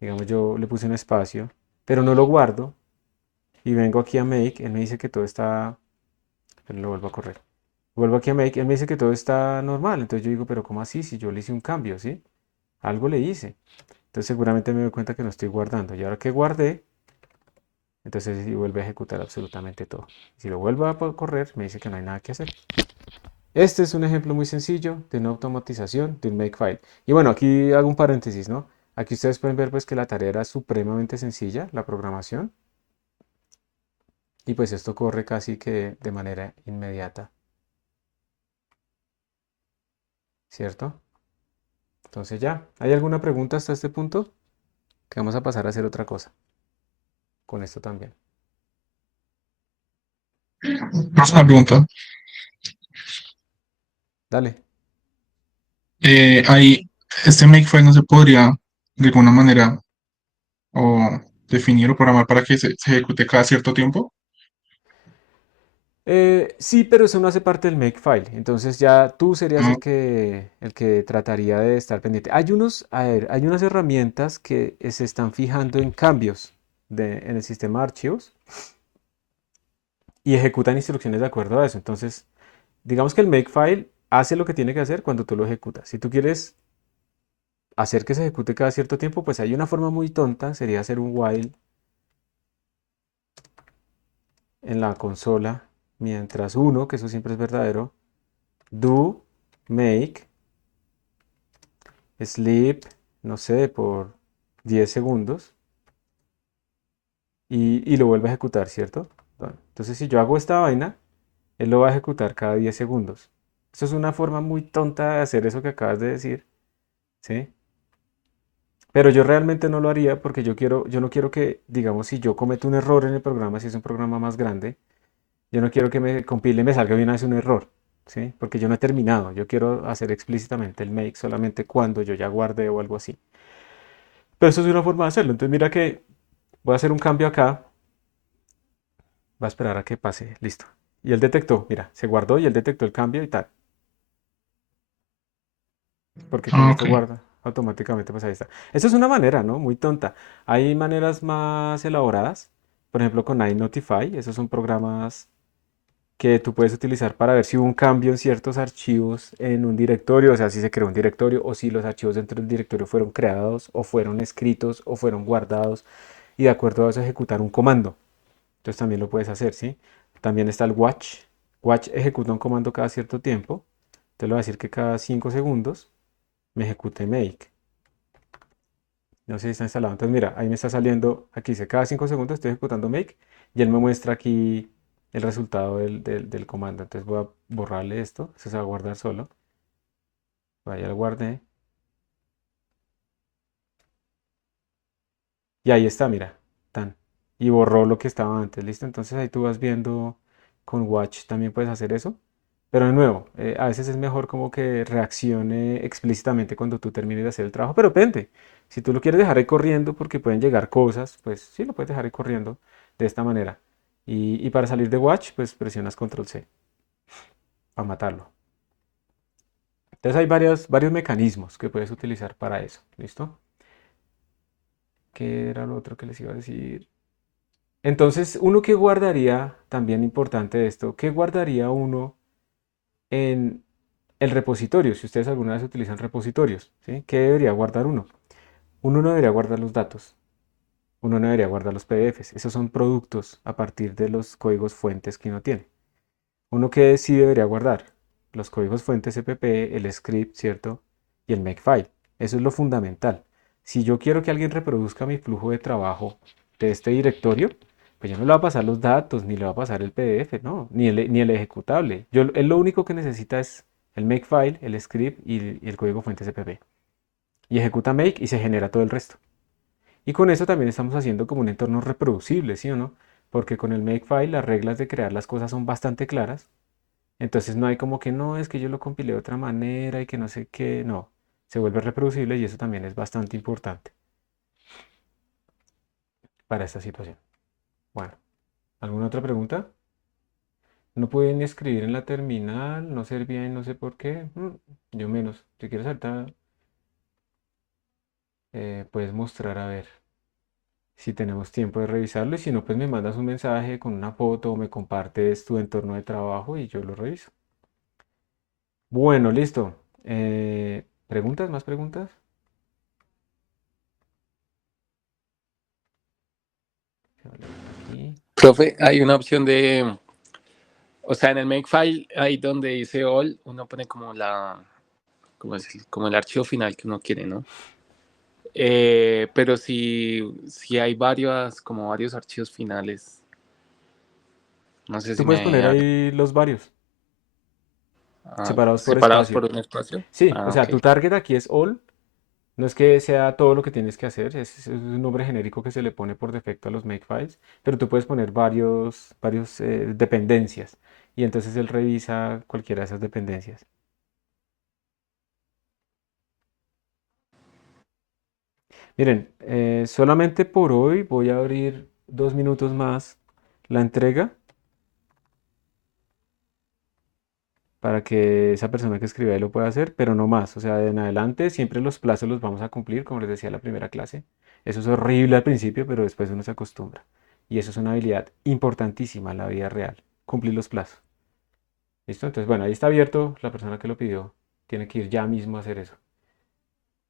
digamos yo le puse un espacio, pero no lo guardo y vengo aquí a make, él me dice que todo está, pero lo vuelvo a correr. Vuelvo aquí a make, él me dice que todo está normal. Entonces yo digo, pero ¿cómo así? Si yo le hice un cambio, ¿sí? Algo le hice. Entonces seguramente me doy cuenta que no estoy guardando. Y ahora que guardé, entonces sí vuelve a ejecutar absolutamente todo. Si lo vuelvo a correr, me dice que no hay nada que hacer. Este es un ejemplo muy sencillo de una automatización de un makefile. Y bueno, aquí hago un paréntesis, ¿no? Aquí ustedes pueden ver pues que la tarea era supremamente sencilla, la programación. Y pues esto corre casi que de manera inmediata, ¿cierto? Entonces ya, ¿hay alguna pregunta hasta este punto? Que vamos a pasar a hacer otra cosa con esto también. Más una pregunta. Dale. Ahí, este makefile no se podría de alguna manera o definir o programar para que se ejecute cada cierto tiempo. Sí, pero eso no hace parte del makefile. Entonces ya tú serías Ah, el que trataría de estar pendiente. A ver, hay unas herramientas que se están fijando en cambios en el sistema de archivos y ejecutan instrucciones de acuerdo a eso. Entonces, digamos que el makefile hace lo que tiene que hacer cuando tú lo ejecutas. Si tú quieres hacer que se ejecute cada cierto tiempo, pues hay una forma muy tonta, sería hacer un while en la consola mientras uno, que eso siempre es verdadero, do make sleep, no sé, por 10 segundos y lo vuelve a ejecutar, ¿cierto? Bueno, entonces si yo hago esta vaina, él lo va a ejecutar cada 10 segundos. Eso es una forma muy tonta de hacer eso que acabas de decir, ¿sí? Pero yo realmente no lo haría porque yo no quiero que, digamos, si yo cometo un error en el programa, si es un programa más grande, yo no quiero que me compile y me salga de una vez un error, ¿sí? Porque yo no he terminado. Yo quiero hacer explícitamente el make solamente cuando yo ya guarde o algo así. Pero eso es una forma de hacerlo. Entonces mira que voy a hacer un cambio acá. Va a esperar a que pase. Listo. Y él detectó, mira, se guardó y él detectó el cambio y tal. Porque como ok. esto guarda automáticamente, pues ahí está. Eso es una manera, ¿no? Muy tonta. Hay maneras más elaboradas. Por ejemplo, con iNotify. Esos son programas que tú puedes utilizar para ver si hubo un cambio en ciertos archivos en un directorio, o sea, si se creó un directorio o si los archivos dentro del directorio fueron creados o fueron escritos o fueron guardados y de acuerdo a eso ejecutar un comando. Entonces también lo puedes hacer, ¿sí? También está el watch. Watch ejecuta un comando cada cierto tiempo. Te lo voy a decir que cada 5 segundos me ejecute make. No sé si está instalado. Entonces mira, ahí me está saliendo, aquí dice cada 5 segundos estoy ejecutando make y él me muestra aquí el resultado del comando. Entonces voy a borrarle esto, eso se va a guardar solo. Vaya, lo guardé. Y ahí está, mira, tan. Y borró lo que estaba antes, ¿listo? Entonces ahí tú vas viendo con Watch también puedes hacer eso. Pero de nuevo, a veces es mejor como que reaccione explícitamente cuando tú termines de hacer el trabajo, pero depende. Si tú lo quieres dejar ahí corriendo porque pueden llegar cosas, pues sí lo puedes dejar ahí corriendo de esta manera. Y para salir de Watch, pues presionas Control C para matarlo. Entonces hay varios mecanismos que puedes utilizar para eso, ¿listo? ¿Qué era lo otro que les iba a decir? Entonces, uno que guardaría, también importante esto, ¿qué guardaría uno en el repositorio? Si ustedes alguna vez utilizan repositorios, ¿sí? ¿Qué debería guardar uno? Uno no debería guardar los datos, uno no debería guardar los PDFs, esos son productos a partir de los códigos fuentes que uno tiene. Uno que sí debería guardar los códigos fuentes CPP, el script, ¿cierto? Y el makefile. Eso es lo fundamental. Si yo quiero que alguien reproduzca mi flujo de trabajo de este directorio, pues yo no le voy a pasar los datos, ni le voy a pasar el PDF, no, ni el ejecutable. Él lo único que necesita es el makefile, el script y el código fuente CPP. Y ejecuta make y se genera todo el resto. Y con eso también estamos haciendo como un entorno reproducible, ¿sí o no? Porque con el makefile las reglas de crear las cosas son bastante claras, entonces no hay como que no, es que yo lo compilé de otra manera y que no sé qué, no, se vuelve reproducible y eso también es bastante importante para esta situación. Bueno, ¿alguna otra pregunta? No pude ni escribir en la terminal, no servía y no sé por qué. Yo menos. Si quieres ahorita puedes mostrar a ver si tenemos tiempo de revisarlo y si no, pues me mandas un mensaje con una foto o me compartes tu entorno de trabajo y yo lo reviso. Bueno, listo. ¿Preguntas? ¿Más preguntas? Vale, aquí. Profe, hay una opción de, o sea, en el makefile, ahí donde dice all, uno pone como como el archivo final que uno quiere, ¿no? Pero si hay como varios archivos finales, no sé Tú si puedes me poner ahí los varios, separados por separados espacio. por un espacio. Sí, o Ah, sea, ok. tu target aquí es all. No es que sea todo lo que tienes que hacer, es un nombre genérico que se le pone por defecto a los makefiles, pero tú puedes poner varios dependencias y entonces él revisa cualquiera de esas dependencias. Miren, solamente por hoy voy a abrir 2 minutos más la entrega para que esa persona que escribe ahí lo pueda hacer, pero no más. O sea, de en adelante siempre los plazos los vamos a cumplir, como les decía en la primera clase. Eso es horrible al principio, pero después uno se acostumbra. Y eso es una habilidad importantísima en la vida real, cumplir los plazos. ¿Listo? Entonces, bueno, ahí está abierto, la persona que lo pidió tiene que ir ya mismo a hacer eso.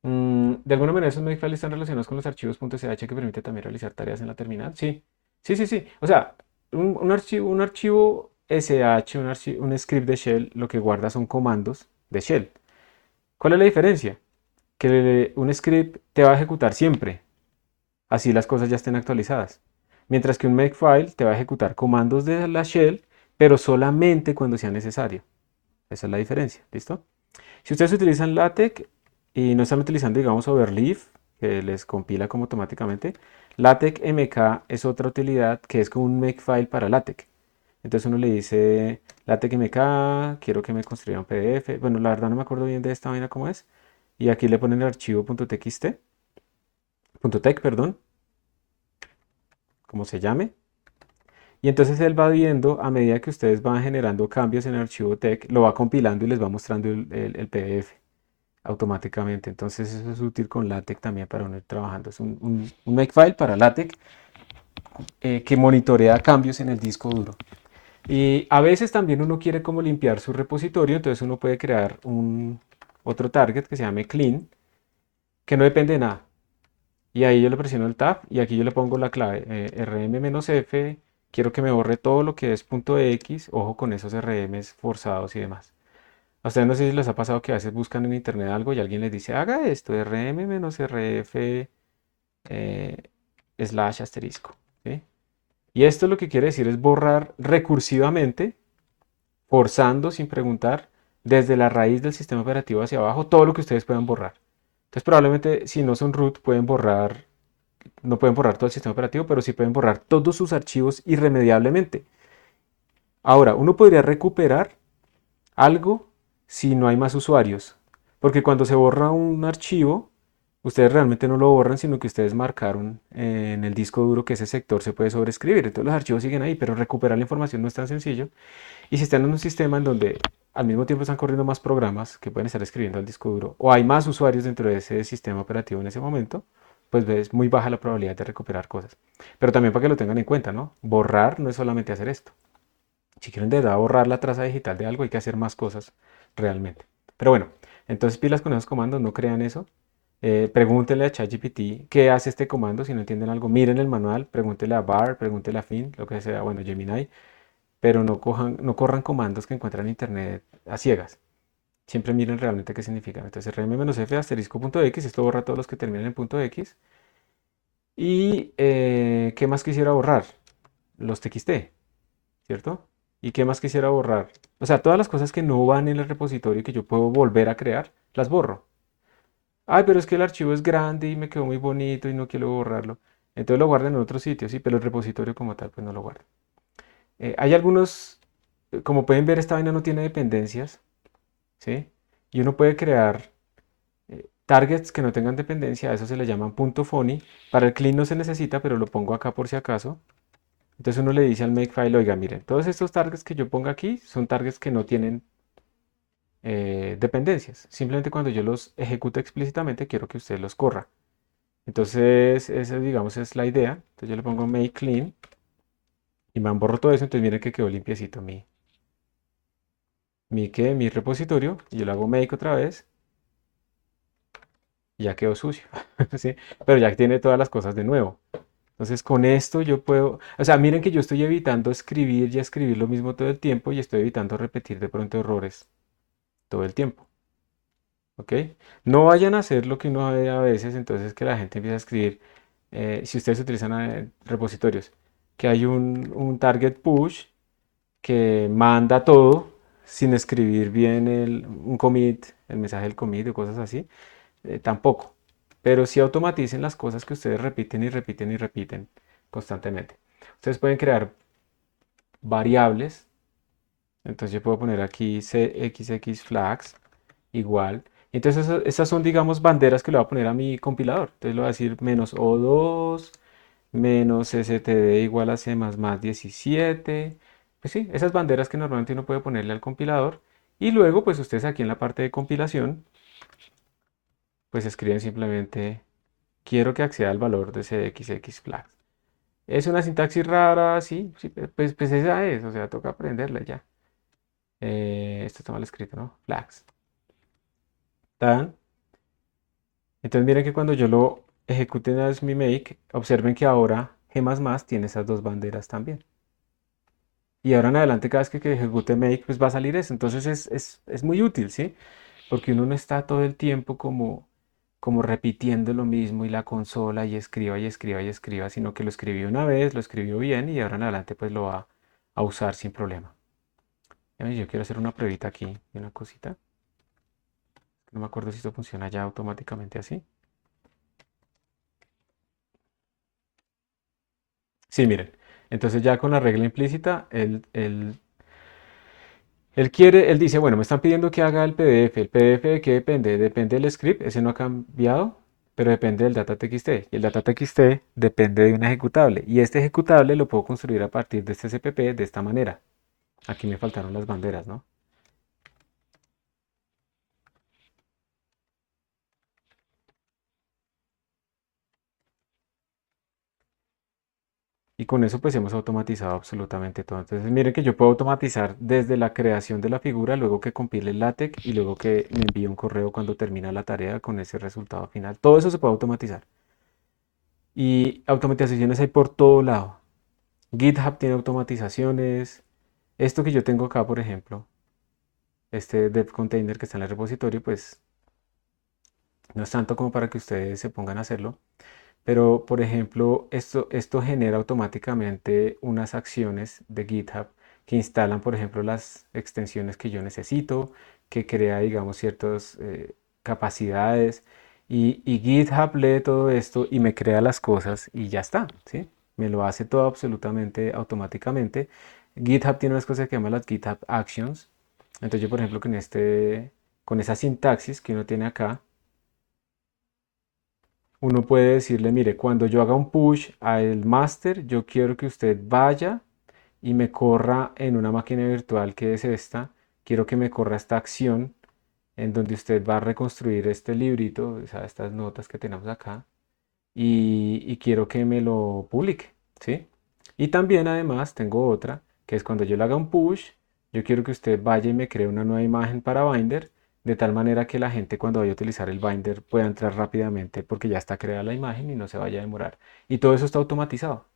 De alguna manera esos Makefiles están relacionados con los archivos .sh que permite también realizar tareas en la terminal. Sí, sí, sí, sí. O sea, un archivo SH, un script de shell, lo que guarda son comandos de shell. ¿Cuál es la diferencia? Que un script te va a ejecutar siempre, así las cosas ya estén actualizadas. Mientras que un Makefile te va a ejecutar comandos de la shell, pero solamente cuando sea necesario. Esa es la diferencia, ¿listo? Si ustedes utilizan LaTeX y no están utilizando, digamos, Overleaf, que les compila como automáticamente, LaTeX MK es otra utilidad que es como un Makefile para LaTeX. Entonces uno le dice LaTeX MK, quiero que me construya un PDF. Bueno, la verdad no me acuerdo bien de esta vaina cómo es. Y aquí le ponen el archivo .txt, .tec, perdón, como se llame. Y entonces él va viendo, a medida que ustedes van generando cambios en el archivo tec, lo va compilando y les va mostrando el PDF automáticamente. Entonces eso es útil con LaTeX también para uno ir trabajando. Es un Makefile para LaTeX que monitorea cambios en el disco duro. Y a veces también uno quiere como limpiar su repositorio, entonces uno puede crear otro target que se llame clean, que no depende de nada. Y ahí yo le presiono el tab y aquí yo le pongo la clave rm-f. Quiero que me borre todo lo que es .x. Ojo con esos rms forzados y demás. A ustedes no sé si les ha pasado que a veces buscan en internet algo y alguien les dice, haga esto, rm-rf slash asterisco. ¿Sí? Y esto lo que quiere decir es borrar recursivamente, forzando sin preguntar, desde la raíz del sistema operativo hacia abajo, todo lo que ustedes puedan borrar. Entonces probablemente si no son root no pueden borrar todo el sistema operativo, pero sí pueden borrar todos sus archivos irremediablemente. Ahora, uno podría recuperar algo si no hay más usuarios, porque cuando se borra un archivo, ustedes realmente no lo borran, sino que ustedes marcaron en el disco duro que ese sector se puede sobreescribir. Entonces los archivos siguen ahí, pero recuperar la información no es tan sencillo. Y si están en un sistema en donde al mismo tiempo están corriendo más programas que pueden estar escribiendo al disco duro, o hay más usuarios dentro de ese sistema operativo en ese momento, pues es muy baja la probabilidad de recuperar cosas. Pero también para que lo tengan en cuenta, ¿no? Borrar no es solamente hacer esto. Si quieren de verdad borrar la traza digital de algo, hay que hacer más cosas realmente. Pero bueno, entonces pilas con esos comandos, no crean eso. Pregúntenle a ChatGPT qué hace este comando, si no entienden algo, miren el manual, pregúntenle a Bar, pregúntenle a Fin, lo que sea, bueno, Gemini, pero no corran comandos que encuentran en internet a ciegas. Siempre miren realmente qué significan. Entonces rm-f asterisco.x, esto borra todos los que terminan en .x. ¿Y qué más quisiera borrar? Los txt, ¿cierto? ¿Y qué más quisiera borrar? O sea, todas las cosas que no van en el repositorio que yo puedo volver a crear, las borro. Ay, pero es que el archivo es grande y me quedó muy bonito y no quiero borrarlo. Entonces lo guardan en otro sitio, sí, pero el repositorio como tal, pues no lo guarda. Hay algunos, como pueden ver, esta vaina no tiene dependencias, ¿sí? Y uno puede crear targets que no tengan dependencia, a eso se le llaman .funny. Para el clean no se necesita, pero lo pongo acá por si acaso. Entonces uno le dice al makefile, oiga, miren, todos estos targets que yo pongo aquí son targets que no tienen dependencias. Simplemente cuando yo los ejecute explícitamente, quiero que usted los corra. Entonces, esa, digamos, es la idea. Entonces yo le pongo make clean y me borro todo eso. Entonces miren que quedó limpiecito mi repositorio. Y yo le hago make otra vez y ya quedó sucio. ¿Sí? Pero ya tiene todas las cosas de nuevo. Entonces con esto yo puedo, o sea, miren que yo estoy evitando escribir y escribir lo mismo todo el tiempo y estoy evitando repetir de pronto errores todo el tiempo. ¿Ok? No vayan a hacer lo que uno ve a veces, entonces que la gente empieza a escribir, si ustedes utilizan repositorios, que hay un target push que manda todo sin escribir bien un commit, el mensaje del commit o cosas así, tampoco. Pero sí automaticen las cosas que ustedes repiten y repiten y repiten constantemente. Ustedes pueden crear variables. Entonces yo puedo poner aquí cxx flags igual. Entonces esas son, digamos, banderas que le voy a poner a mi compilador. Entonces le voy a decir menos O2, menos std igual a C++ 17. Pues sí, esas banderas que normalmente uno puede ponerle al compilador Y luego, pues ustedes aquí en la parte de compilación, pues escriben simplemente, quiero que acceda al valor de ese XX flags. Es una sintaxis rara, sí, sí, pues esa es, o sea, toca aprenderla ya. Esto está mal escrito, ¿no? Flags. Tan. Entonces miren que cuando yo lo ejecute en mi make, observen que ahora G++ tiene esas dos banderas también. Y ahora en adelante cada vez que ejecute make, pues va a salir eso. Entonces es muy útil, ¿sí? Porque uno no está todo el tiempo como repitiendo lo mismo y la consola y escriba y escriba y escriba, sino que lo escribió una vez, lo escribió bien y ahora en adelante pues lo va a usar sin problema. Yo quiero hacer una pruebita aquí de una cosita. No me acuerdo si esto funciona ya automáticamente así. Sí, miren. Entonces ya con la regla implícita, él dice, bueno, me están pidiendo que haga el PDF. ¿El PDF de qué depende? Depende del script, ese no ha cambiado, pero depende del data.txt. Y el data.txt depende de un ejecutable. Y este ejecutable lo puedo construir a partir de este CPP de esta manera. Aquí me faltaron las banderas, ¿no? Y con eso pues hemos automatizado absolutamente todo. Entonces miren que yo puedo automatizar desde la creación de la figura, luego que compile el LaTeX y luego que me envíe un correo cuando termina la tarea con ese resultado final. Todo eso se puede automatizar. Y automatizaciones hay por todo lado. GitHub tiene automatizaciones. Esto que yo tengo acá, por ejemplo, este dev container que está en el repositorio, pues no es tanto como para que ustedes se pongan a hacerlo. Pero, por ejemplo, esto genera automáticamente unas acciones de GitHub que instalan, por ejemplo, las extensiones que yo necesito, que crea, digamos, ciertas capacidades. Y GitHub lee todo esto y me crea las cosas y ya está, ¿sí? Me lo hace todo absolutamente automáticamente. GitHub tiene unas cosas que llaman las GitHub Actions. Entonces yo, por ejemplo, con esa sintaxis que uno tiene acá, uno puede decirle, mire, cuando yo haga un push al master, yo quiero que usted vaya y me corra en una máquina virtual que es esta. Quiero que me corra esta acción en donde usted va a reconstruir este librito, o sea, estas notas que tenemos acá, y quiero que me lo publique, ¿sí? Y también además tengo otra, que es cuando yo le haga un push, yo quiero que usted vaya y me cree una nueva imagen para Binder, de tal manera que la gente cuando vaya a utilizar el Binder pueda entrar rápidamente porque ya está creada la imagen y no se vaya a demorar. Y todo eso está automatizado.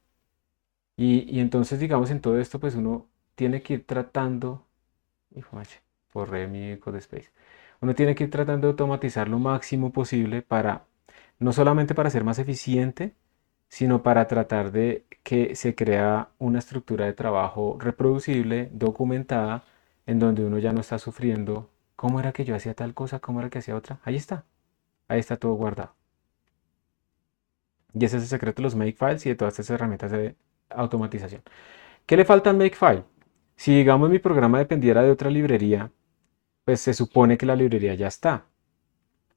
Y entonces, digamos, en todo esto, pues uno tiene que ir tratando, hijo macho, borré mi codespace. Uno tiene que ir tratando de automatizar lo máximo posible para, no solamente para ser más eficiente, sino para tratar de que se crea una estructura de trabajo reproducible, documentada, en donde uno ya no está sufriendo, ¿cómo era que yo hacía tal cosa? ¿Cómo era que hacía otra? Ahí está todo guardado. Y ese es el secreto de los makefiles y de todas estas herramientas de automatización. ¿Qué le falta al makefile? Si digamos mi programa dependiera de otra librería, pues se supone que la librería ya está.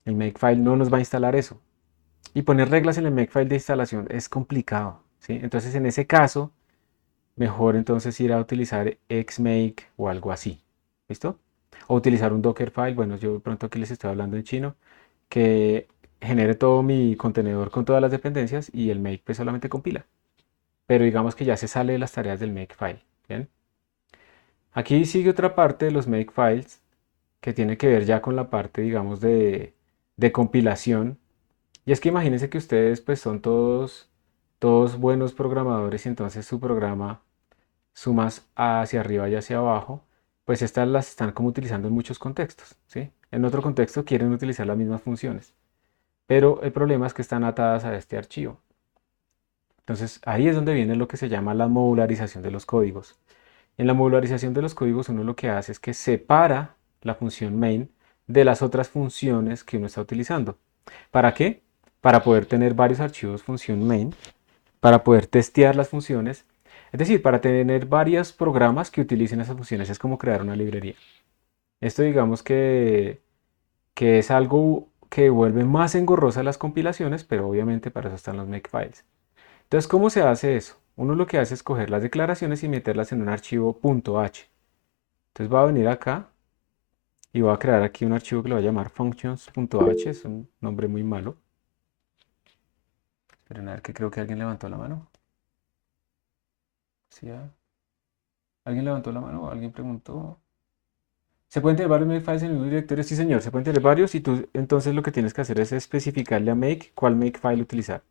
El makefile no nos va a instalar eso. Y poner reglas en el makefile de instalación es complicado, ¿sí? Entonces en ese caso, mejor entonces ir a utilizar xmake o algo así. ¿Listo? O utilizar un Dockerfile. Bueno, yo de pronto aquí les estoy hablando en chino, que genere todo mi contenedor con todas las dependencias y el make pues solamente compila. Pero digamos que ya se sale de las tareas del makefile. ¿Bien? Aquí sigue otra parte de los makefiles que tiene que ver ya con la parte, digamos, de compilación. Y es que imagínense que ustedes pues son todos buenos programadores y entonces su programa sumas hacia arriba y hacia abajo, pues estas las están como utilizando en muchos contextos, ¿sí? En otro contexto quieren utilizar las mismas funciones, pero el problema es que están atadas a este archivo. Entonces ahí es donde viene lo que se llama la modularización de los códigos. En la modularización de los códigos uno lo que hace es que separa la función main de las otras funciones que uno está utilizando. ¿Para qué? Para poder tener varios archivos función main, para poder testear las funciones, es decir, para tener varios programas que utilicen esas funciones. Es como crear una librería. Esto digamos que es algo que vuelve más engorrosas las compilaciones, pero obviamente para eso están los makefiles. Entonces, ¿cómo se hace eso? Uno lo que hace es coger las declaraciones y meterlas en un archivo .h. Entonces va a venir acá Y voy a crear aquí un archivo que lo voy a llamar functions.h, es un nombre muy malo. Esperen a ver que creo que alguien levantó la mano. ¿Sí, ¿alguien levantó la mano? ¿Alguien preguntó? ¿Se pueden tener varios makefiles en el mismo directorio? Sí, señor, se pueden tener varios y tú entonces lo que tienes que hacer es especificarle a make cuál makefile utilizar.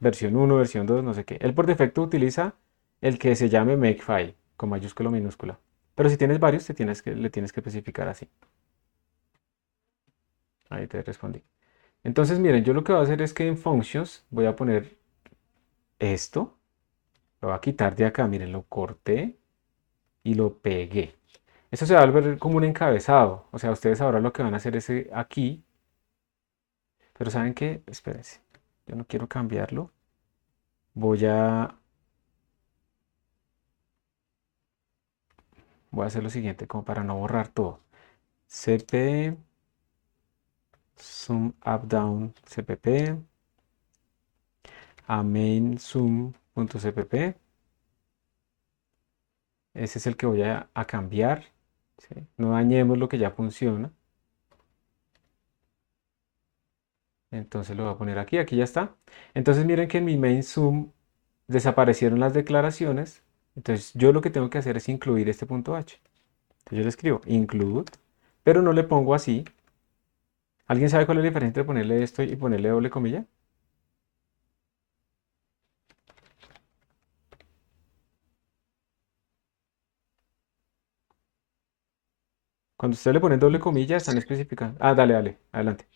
Versión 1, versión 2, no sé qué. Él por defecto utiliza el que se llame makefile, con mayúscula o minúscula. Pero si tienes varios, le tienes que especificar así. Ahí te respondí. Entonces, miren, yo lo que voy a hacer es que en functions voy a poner esto. Lo voy a quitar de acá, miren, lo corté y lo pegué. Eso se va a ver como un encabezado. O sea, ustedes ahora lo que van a hacer es aquí. Pero ¿saben qué? Espérense. Yo no quiero cambiarlo. Voy a, voy a hacer lo siguiente, como para no borrar todo. cp zoom up down cpp a main zoom.cpp. Ese es el que voy a cambiar. ¿Sí? No dañemos lo que ya funciona. Entonces lo voy a poner aquí, aquí ya está. Entonces miren que en mi main zoom desaparecieron las declaraciones. Entonces yo lo que tengo que hacer es incluir este punto h. Entonces yo le escribo include, pero no le pongo así. ¿Alguien sabe cuál es la diferencia entre ponerle esto y ponerle doble comilla? Cuando ustedes le ponen doble comilla, están especificando. Ah, dale, dale, adelante.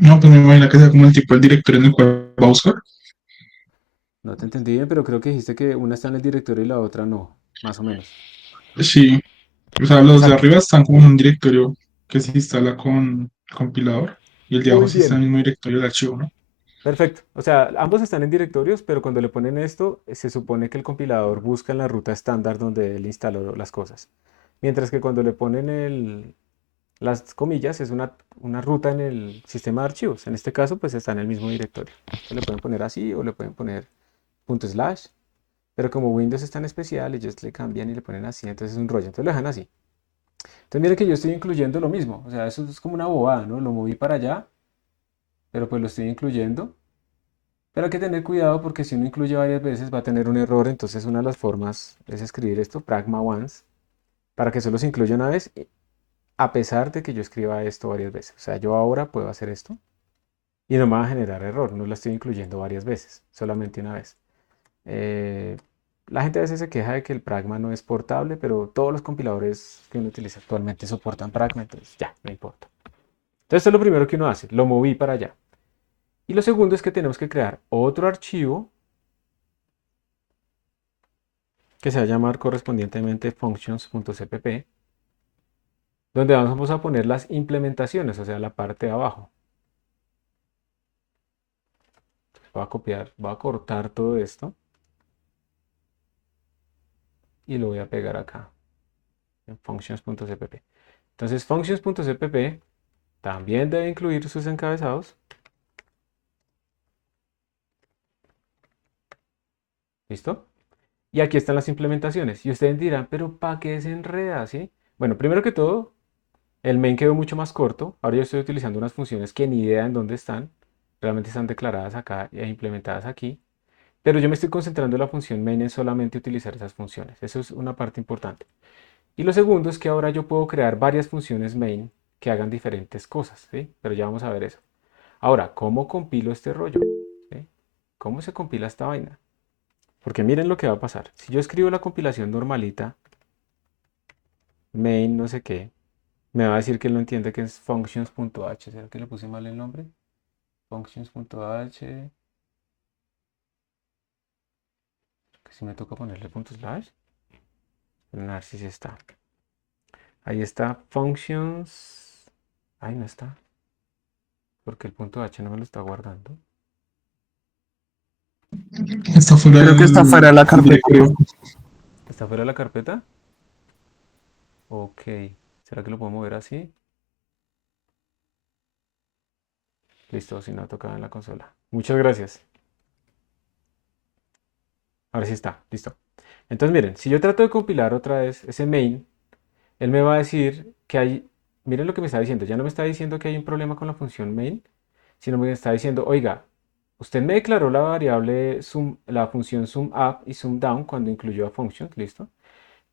No, pues me imagino que sea como el tipo del directorio en el cual va a buscar. No te entendí bien, pero creo que dijiste que una está en el directorio y la otra no, más o menos. Sí, o sea, los de Exacto. arriba están como en un directorio que se instala con compilador y el de abajo Muy sí está en el bien. mismo directorio del archivo, ¿no? Perfecto. O sea, ambos están en directorios, pero cuando le ponen esto, se supone que el compilador busca en la ruta estándar donde él instaló las cosas. Mientras que cuando le ponen las comillas, es una ruta en el sistema de archivos. En este caso, pues está en el mismo directorio. Se le pueden poner así o le pueden poner punto slash. Pero como Windows es tan especial, ellos le cambian y le ponen así, entonces es un rollo. Entonces lo dejan así. Entonces miren que yo estoy incluyendo lo mismo. O sea, eso es como una bobada, ¿no? Lo moví para allá, pero pues lo estoy incluyendo. Pero hay que tener cuidado porque si uno incluye varias veces va a tener un error. Entonces una de las formas es escribir esto, pragma once, para que solo se incluya una vez, a pesar de que yo escriba esto varias veces. O sea, yo ahora puedo hacer esto y no me va a generar error. No lo estoy incluyendo varias veces, solamente una vez. Eh, la gente a veces se queja de que el pragma no es portable, pero todos los compiladores que uno utiliza actualmente soportan pragma, entonces ya, no importa. Entonces esto es lo primero que uno hace, lo moví para allá. Y lo segundo es que tenemos que crear otro archivo que se va a llamar correspondientemente functions.cpp, donde vamos a poner las implementaciones, o sea, la parte de abajo. Voy a copiar, voy a cortar todo esto y lo voy a pegar acá en functions.cpp. Entonces, functions.cpp también debe incluir sus encabezados. ¿Listo? Y aquí están las implementaciones. Y ustedes dirán, pero ¿para qué se enreda? ¿Sí? Bueno, primero que todo, el main quedó mucho más corto. Ahora yo estoy utilizando unas funciones que ni idea en dónde están. Realmente están declaradas acá e implementadas aquí. Pero yo me estoy concentrando en la función main en solamente utilizar esas funciones. Eso es una parte importante. Y lo segundo es que ahora yo puedo crear varias funciones main que hagan diferentes cosas, ¿sí? Pero ya vamos a ver eso. Ahora, ¿cómo compilo este rollo? ¿Sí? ¿Cómo se compila esta vaina? Porque miren lo que va a pasar. Si yo escribo la compilación normalita, main no sé qué, me va a decir que él no entiende que es functions.h. ¿Será que le puse mal el nombre? Functions.h. Que si me toca ponerle punto slash. A ver si sí está. Ahí está functions. Ahí no está. Porque el punto h no me lo está guardando. Está fuera Creo que está fuera de la del carpeta. directorio. ¿Está fuera de la carpeta? Ok. ¿Será que lo puedo mover así? Listo, si no tocaba en la consola. Muchas gracias. Ahora sí está, listo. Entonces miren, si yo trato de compilar otra vez ese main, él me va a decir que hay, miren lo que me está diciendo, ya no me está diciendo que hay un problema con la función main, sino me está diciendo, oiga, usted me declaró la variable sum, la función sum up y sum down cuando incluyó a functions, ¿listo?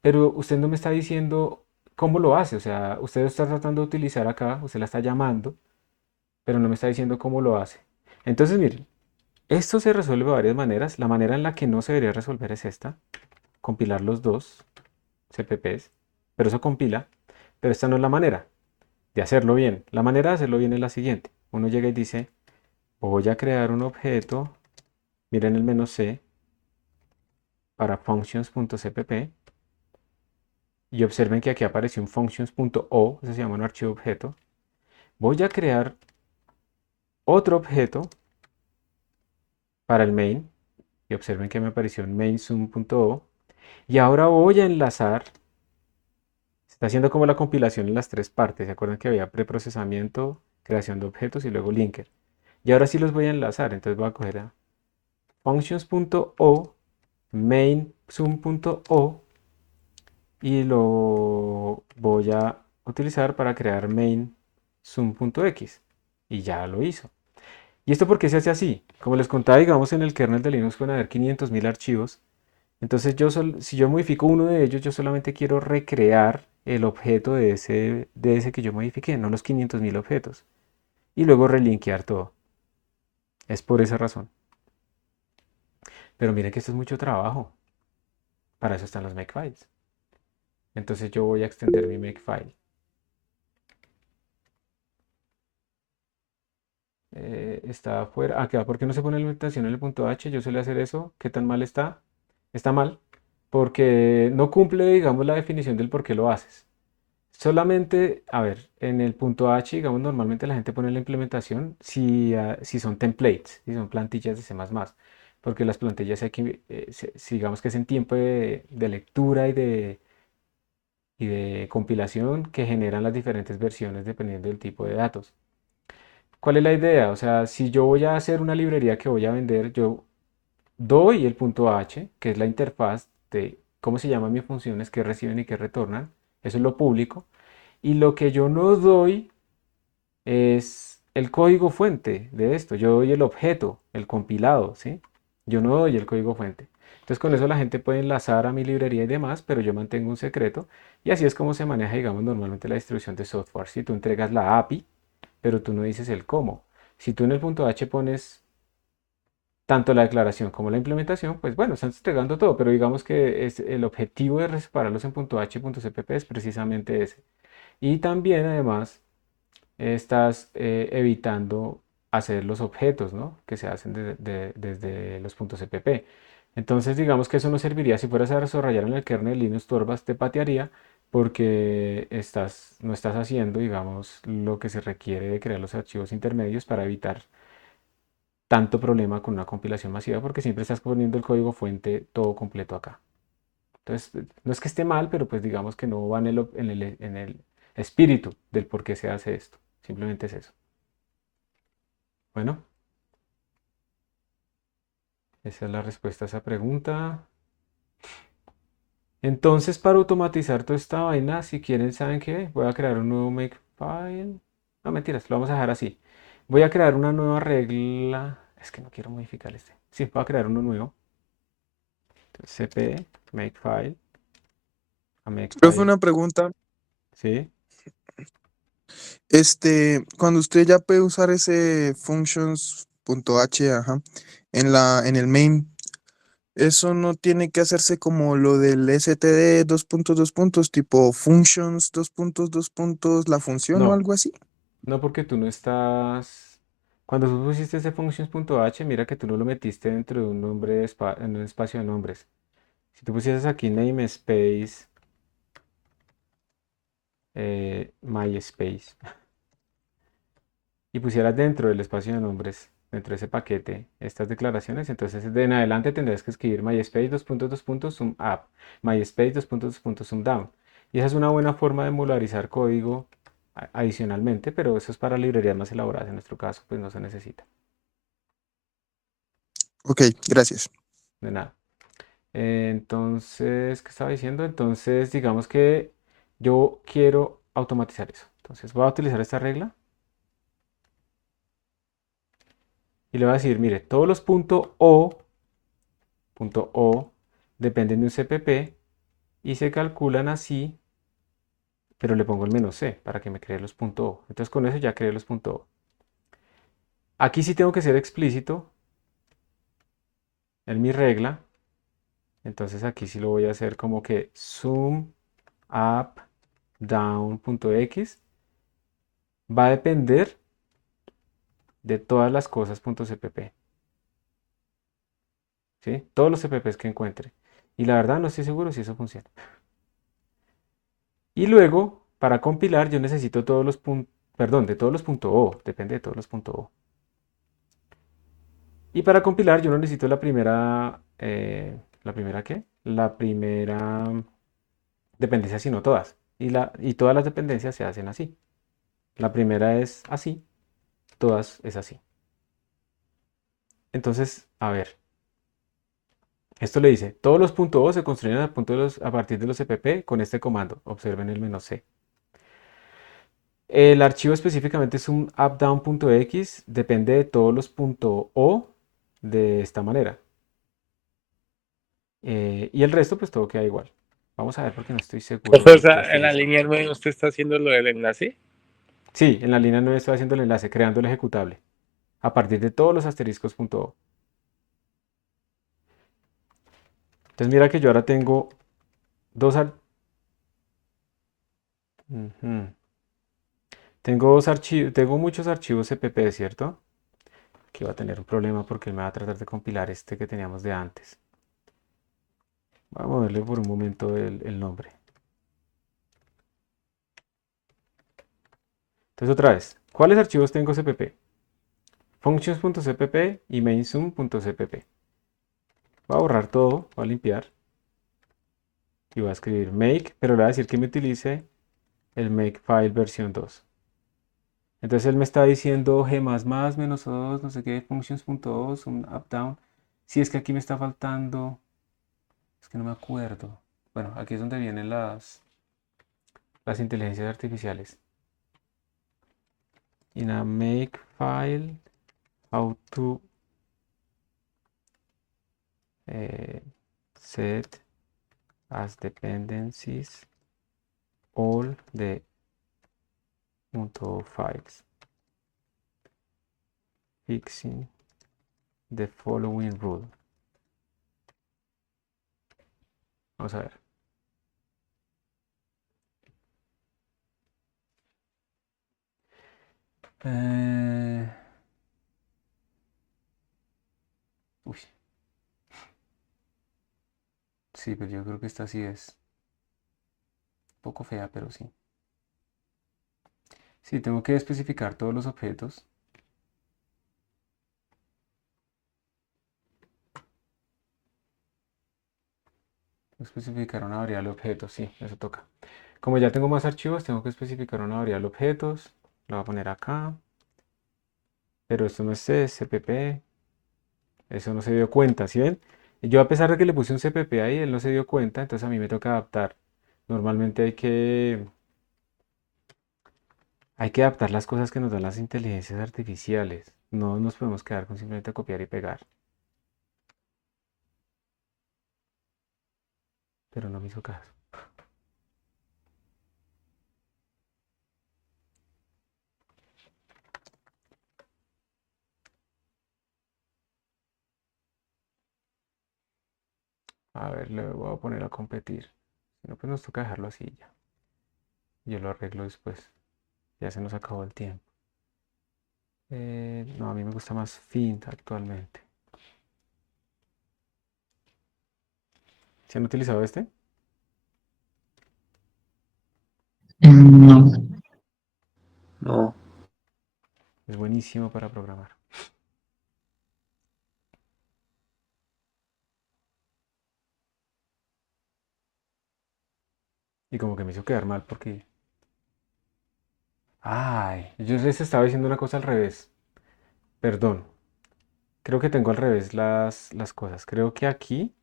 Pero usted no me está diciendo cómo lo hace, o sea, usted lo está tratando de utilizar acá, usted la está llamando, pero no me está diciendo cómo lo hace. Entonces, miren, esto se resuelve de varias maneras. La manera en la que no se debería resolver es esta, compilar los dos CPPs, pero eso compila, pero esta no es la manera de hacerlo bien. La manera de hacerlo bien es la siguiente. Uno llega y dice, voy a crear un objeto, miren el menos C, para functions.cpp, y observen que aquí apareció un functions.o, eso se llama un archivo objeto. Voy a crear otro objeto para el main, y observen que me apareció un main_sum.o, y ahora voy a enlazar, se está haciendo como la compilación en las tres partes, ¿se acuerdan que había preprocesamiento, creación de objetos y luego linker? Y ahora sí los voy a enlazar, entonces voy a coger a functions.o, main_sum.o, y lo voy a utilizar para crear main_sum.x, y ya lo hizo. ¿Y esto por qué se hace así? Como les contaba, digamos, en el kernel de Linux pueden haber 500.000 archivos. Entonces, si yo modifico uno de ellos, yo solamente quiero recrear el objeto de ese que yo modifiqué, no los 500.000 objetos. Y luego relinkear todo. Es por esa razón. Pero miren que esto es mucho trabajo. Para eso están los makefiles. Entonces yo voy a extender mi makefile. Está afuera. ¿Por qué no se pone la implementación en el punto H? Yo suele hacer eso. ¿Qué tan mal está? Está mal. Porque no cumple, digamos, la definición del por qué lo haces. Solamente, a ver, en el punto H, digamos, normalmente la gente pone la implementación si son templates, si son plantillas de C++, porque las plantillas hay que, si digamos que es en tiempo de lectura y de compilación que generan las diferentes versiones dependiendo del tipo de datos. ¿Cuál es la idea? O sea, si yo voy a hacer una librería que voy a vender, yo doy el punto H, que es la interfaz de cómo se llaman mis funciones, que reciben y que retornan. Eso es lo público. Y lo que yo no doy es el código fuente de esto. Yo doy el objeto, el compilado, ¿sí? Yo no doy el código fuente. Entonces con eso la gente puede enlazar a mi librería y demás, pero yo mantengo un secreto. Y así es como se maneja, digamos, normalmente la distribución de software. Si tú entregas la API, pero tú no dices el cómo. Si tú en el punto H pones tanto la declaración como la implementación, pues bueno, están entregando todo, pero digamos que el objetivo de separarlos en punto .h y punto .cpp es precisamente ese. Y también además estás evitando hacer los objetos, ¿no? Que se hacen desde los puntos .cpp. Entonces digamos que eso no serviría si fueras a desarrollar en el kernel Linux Torvalds te patearía porque no estás haciendo, digamos, lo que se requiere de crear los archivos intermedios para evitar tanto problema con una compilación masiva porque siempre estás poniendo el código fuente todo completo acá. Entonces, no es que esté mal, pero pues digamos que no va en el espíritu del por qué se hace esto. Simplemente es eso. Bueno, esa es la respuesta a esa pregunta. Entonces, para automatizar toda esta vaina, si quieren, ¿saben qué? Voy a crear un nuevo makefile. No, mentiras, lo vamos a dejar así. Voy a crear una nueva regla. Es que no quiero modificar este. Sí, voy a crear uno nuevo. Entonces, cp makefile a Profe, makefile. una pregunta. ¿Sí? Cuando usted ya puede usar ese functions.h, ajá, en el main, eso no tiene que hacerse como lo del std dos puntos, dos puntos, tipo functions dos puntos, la función o No, algo así. no porque tú no estás. Cuando tú pusiste ese functions.h, mira que tú no lo metiste dentro de un nombre en un espacio de nombres. Si tú pusieras aquí namespace, MySpace, y pusieras dentro del espacio de nombres, dentro de ese paquete, estas declaraciones, entonces de en adelante tendrás que escribir MySpace sum up, MySpace sum down. Y esa es una buena forma de modularizar código adicionalmente, pero eso es para librerías más elaboradas. En nuestro caso, pues no se necesita. Ok, gracias. De nada. Entonces, ¿qué estaba diciendo? Entonces, digamos que Yo quiero automatizar eso. Entonces voy a utilizar esta regla y le voy a decir, mire, todos los punto O dependen de un CPP y se calculan así, pero le pongo el menos C para que me cree los punto O. Entonces con eso ya creé los punto O. Aquí sí tengo que ser explícito en mi regla. Entonces aquí sí lo voy a hacer como que sum up down.x va a depender de todas las cosas .cpp. ¿Sí? Todos los CPPs que encuentre. Y la verdad no estoy seguro si eso funciona. Y luego, para compilar, yo necesito todos los puntos, perdón, de todos los punto .o, depende de todos los punto .o. Y para compilar yo no necesito ¿la primera qué? La primera dependencia, sino todas. Y todas las dependencias se hacen así. La primera es así, todas es así. Entonces, a ver, esto le dice, todos los puntos .o se construyen a partir de los CPP con este comando. Observen el menos C. El archivo específicamente es un updown.x, depende de todos los .o de esta manera. Y el resto pues todo queda igual. Vamos a ver porque no estoy seguro O de qué sea, es en la eso. línea 9 usted está haciendo lo del enlace. Sí, en la línea 9 estoy haciendo el enlace, creando el ejecutable a partir de todos los asteriscos .o. Entonces mira que yo ahora tengo dos, Ujú. Tengo dos archivos, tengo muchos archivos CPP, ¿cierto? Aquí va a tener un problema porque él me va a tratar de compilar este que teníamos de antes. Voy a moverle por un momento el nombre. Entonces otra vez, ¿cuáles archivos tengo CPP? Functions.cpp y mainsum.cpp. Voy a borrar todo, voy a limpiar y voy a escribir make, pero le voy a decir que me utilice el makefile versión 2. Entonces él me está diciendo g++ menos o2, no sé qué, functions.2, un updown. Si es que aquí me está faltando, es que no me acuerdo. Bueno, aquí es donde vienen las inteligencias artificiales. In a makefile, how to set as dependencies all the .files. Fixing the following rule. Vamos a ver. Uy, sí, pero yo creo que esta sí es un poco fea, pero sí. Sí, tengo que especificar todos los objetos. Especificar una variable objetos, sí, eso toca. Como ya tengo más archivos, tengo que especificar una variable objetos. La voy a poner acá. Pero esto no es CPP. Eso no se dio cuenta, ¿sí ven? Y yo a pesar de que le puse un CPP ahí, él no se dio cuenta, entonces a mí me toca adaptar. Normalmente hay que adaptar las cosas que nos dan las inteligencias artificiales. No nos podemos quedar con simplemente copiar y pegar. Pero no me hizo caso. A ver, le voy a poner a competir. Si no, pues nos toca dejarlo así ya. Yo lo arreglo después. Ya se nos acabó el tiempo. No, a mí me gusta más Fint actualmente. ¿Se han utilizado este? No. No. Es buenísimo para programar. Y como que me hizo quedar mal porque... Ay, yo les estaba diciendo una cosa al revés. Perdón. Creo que tengo al revés las cosas. Creo que aquí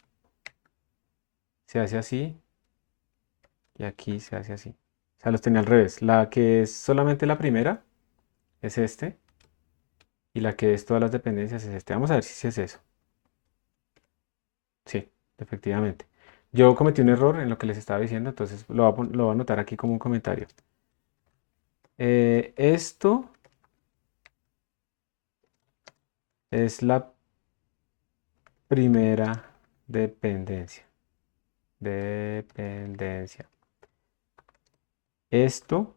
se hace así y aquí se hace así. O sea, los tenía al revés. La que es solamente la primera es este. Y la que es todas las dependencias es este. Vamos a ver si es eso. Sí, efectivamente. Yo cometí un error en lo que les estaba diciendo, entonces lo voy a anotar aquí como un comentario. Esto es la primera dependencia. Dependencia. Esto,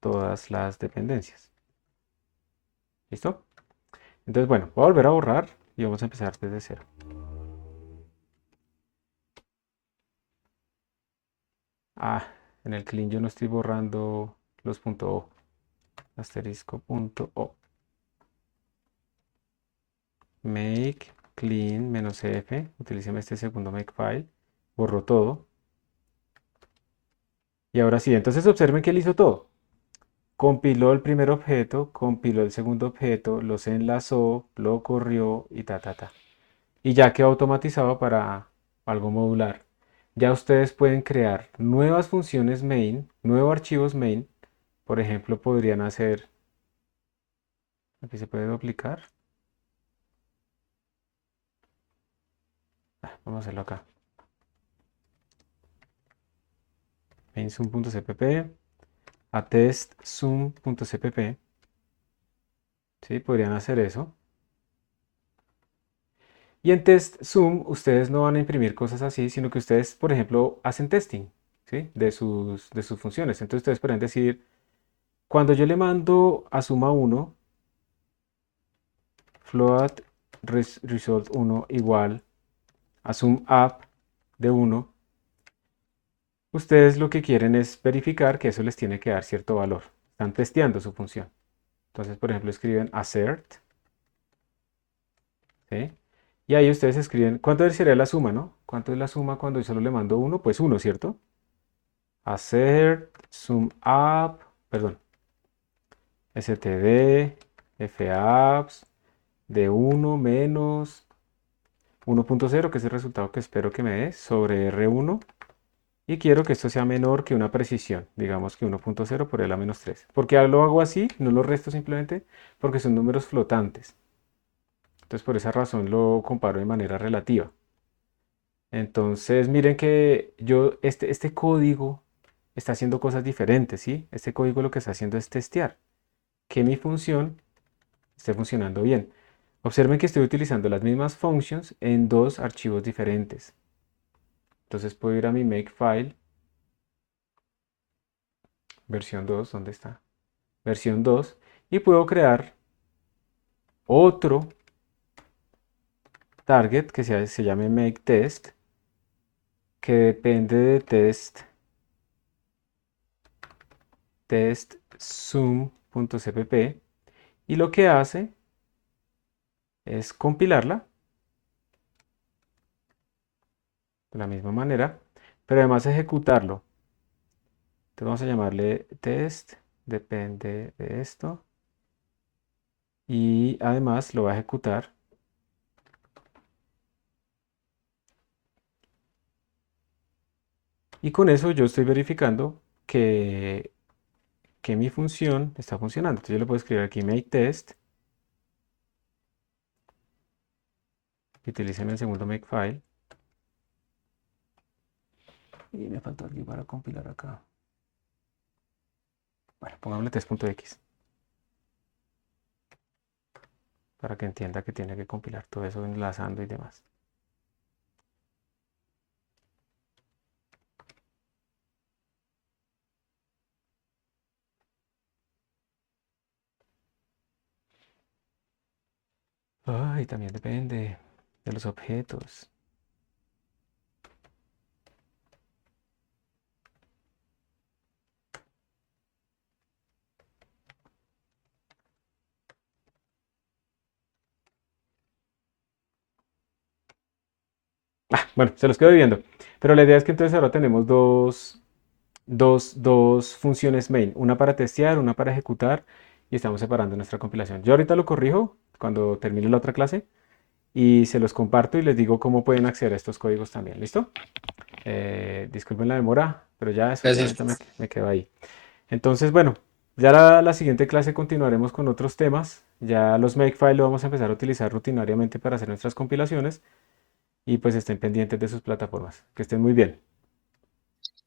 todas las dependencias. ¿Listo? Entonces, bueno, voy a volver a borrar y vamos a empezar desde cero. Ah, en el clean yo no estoy borrando los .o. Asterisco .o. Make clean -f. Utilicemos este segundo makefile. Borró todo. Y ahora sí, entonces observen que él hizo todo. Compiló el primer objeto, compiló el segundo objeto, los enlazó, lo corrió y ta, ta, ta. Y ya quedó automatizado para algo modular. Ya ustedes pueden crear nuevas funciones main, nuevos archivos main. Por ejemplo, podrían hacer, aquí se puede duplicar. Vamos a hacerlo acá. Mainsum.cpp, attestsum.cpp. ¿Sí? Podrían hacer eso. Y en TestSum ustedes no van a imprimir cosas así, sino que ustedes, por ejemplo, hacen testing, ¿sí? de sus funciones. Entonces ustedes pueden decir, cuando yo le mando a suma 1, float result 1 igual a sum up de 1, ustedes lo que quieren es verificar que eso les tiene que dar cierto valor. Están testeando su función. Entonces, por ejemplo, escriben assert, ¿sí? Y ahí ustedes escriben, ¿cuánto sería la suma, no? ¿Cuánto es la suma cuando yo solo le mando 1? Pues 1, ¿cierto? Assert sum up, perdón, std fapps de 1 menos 1.0, que es el resultado que espero que me dé, sobre R1. Y quiero que esto sea menor que una precisión, digamos que 1.0 por el a menos 3. ¿Por qué lo hago así? No lo resto simplemente porque son números flotantes. Entonces por esa razón lo comparo de manera relativa. Entonces miren que este código está haciendo cosas diferentes, ¿sí? Este código lo que está haciendo es testear que mi función esté funcionando bien. Observen que estoy utilizando las mismas functions en dos archivos diferentes. Entonces puedo ir a mi makefile, versión 2, ¿dónde está? Versión 2, y puedo crear otro target que se llame makeTest, que depende de testsum.cpp, y lo que hace es compilarla de la misma manera, pero además ejecutarlo. Entonces vamos a llamarle test, depende de esto, y además lo va a ejecutar. Y con eso yo estoy verificando que mi función está funcionando. Entonces yo le puedo escribir aquí makeTest, y utilicen el segundo makefile. Y me faltó aquí para compilar acá. Bueno, pongámosle test.x para que entienda que tiene que compilar todo eso enlazando y demás. Ay, también depende de los objetos. Bueno, se los quedo viendo. Pero la idea es que entonces ahora tenemos dos funciones main. Una para testear, una para ejecutar. Y estamos separando nuestra compilación. Yo ahorita lo corrijo cuando termine la otra clase. Y se los comparto y les digo cómo pueden acceder a estos códigos también. ¿Listo? Disculpen la demora, pero ya eso Gracias. ya me quedo ahí. Entonces, bueno, ya la siguiente clase continuaremos con otros temas. Ya los Makefile lo vamos a empezar a utilizar rutinariamente para hacer nuestras compilaciones y pues estén pendientes de sus plataformas. Que estén muy bien.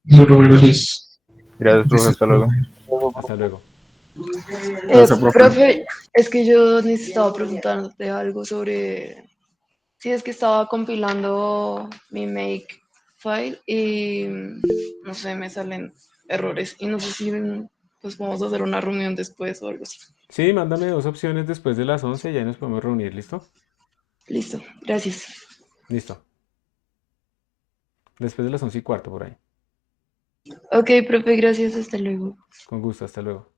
Bueno, gracias. Gracias, profe, hasta luego. Hasta luego. Gracias, profe. Profe, es que yo necesitaba preguntarte algo sobre si es que estaba compilando mi make file y no sé, me salen errores y no sé si pues vamos a hacer una reunión después o algo así. Sí, mándame dos opciones después de las 11 y ahí nos podemos reunir. ¿Listo? Listo, gracias. Listo. Después de las 11:15 por ahí. Ok, profe, gracias, hasta luego. Con gusto, hasta luego.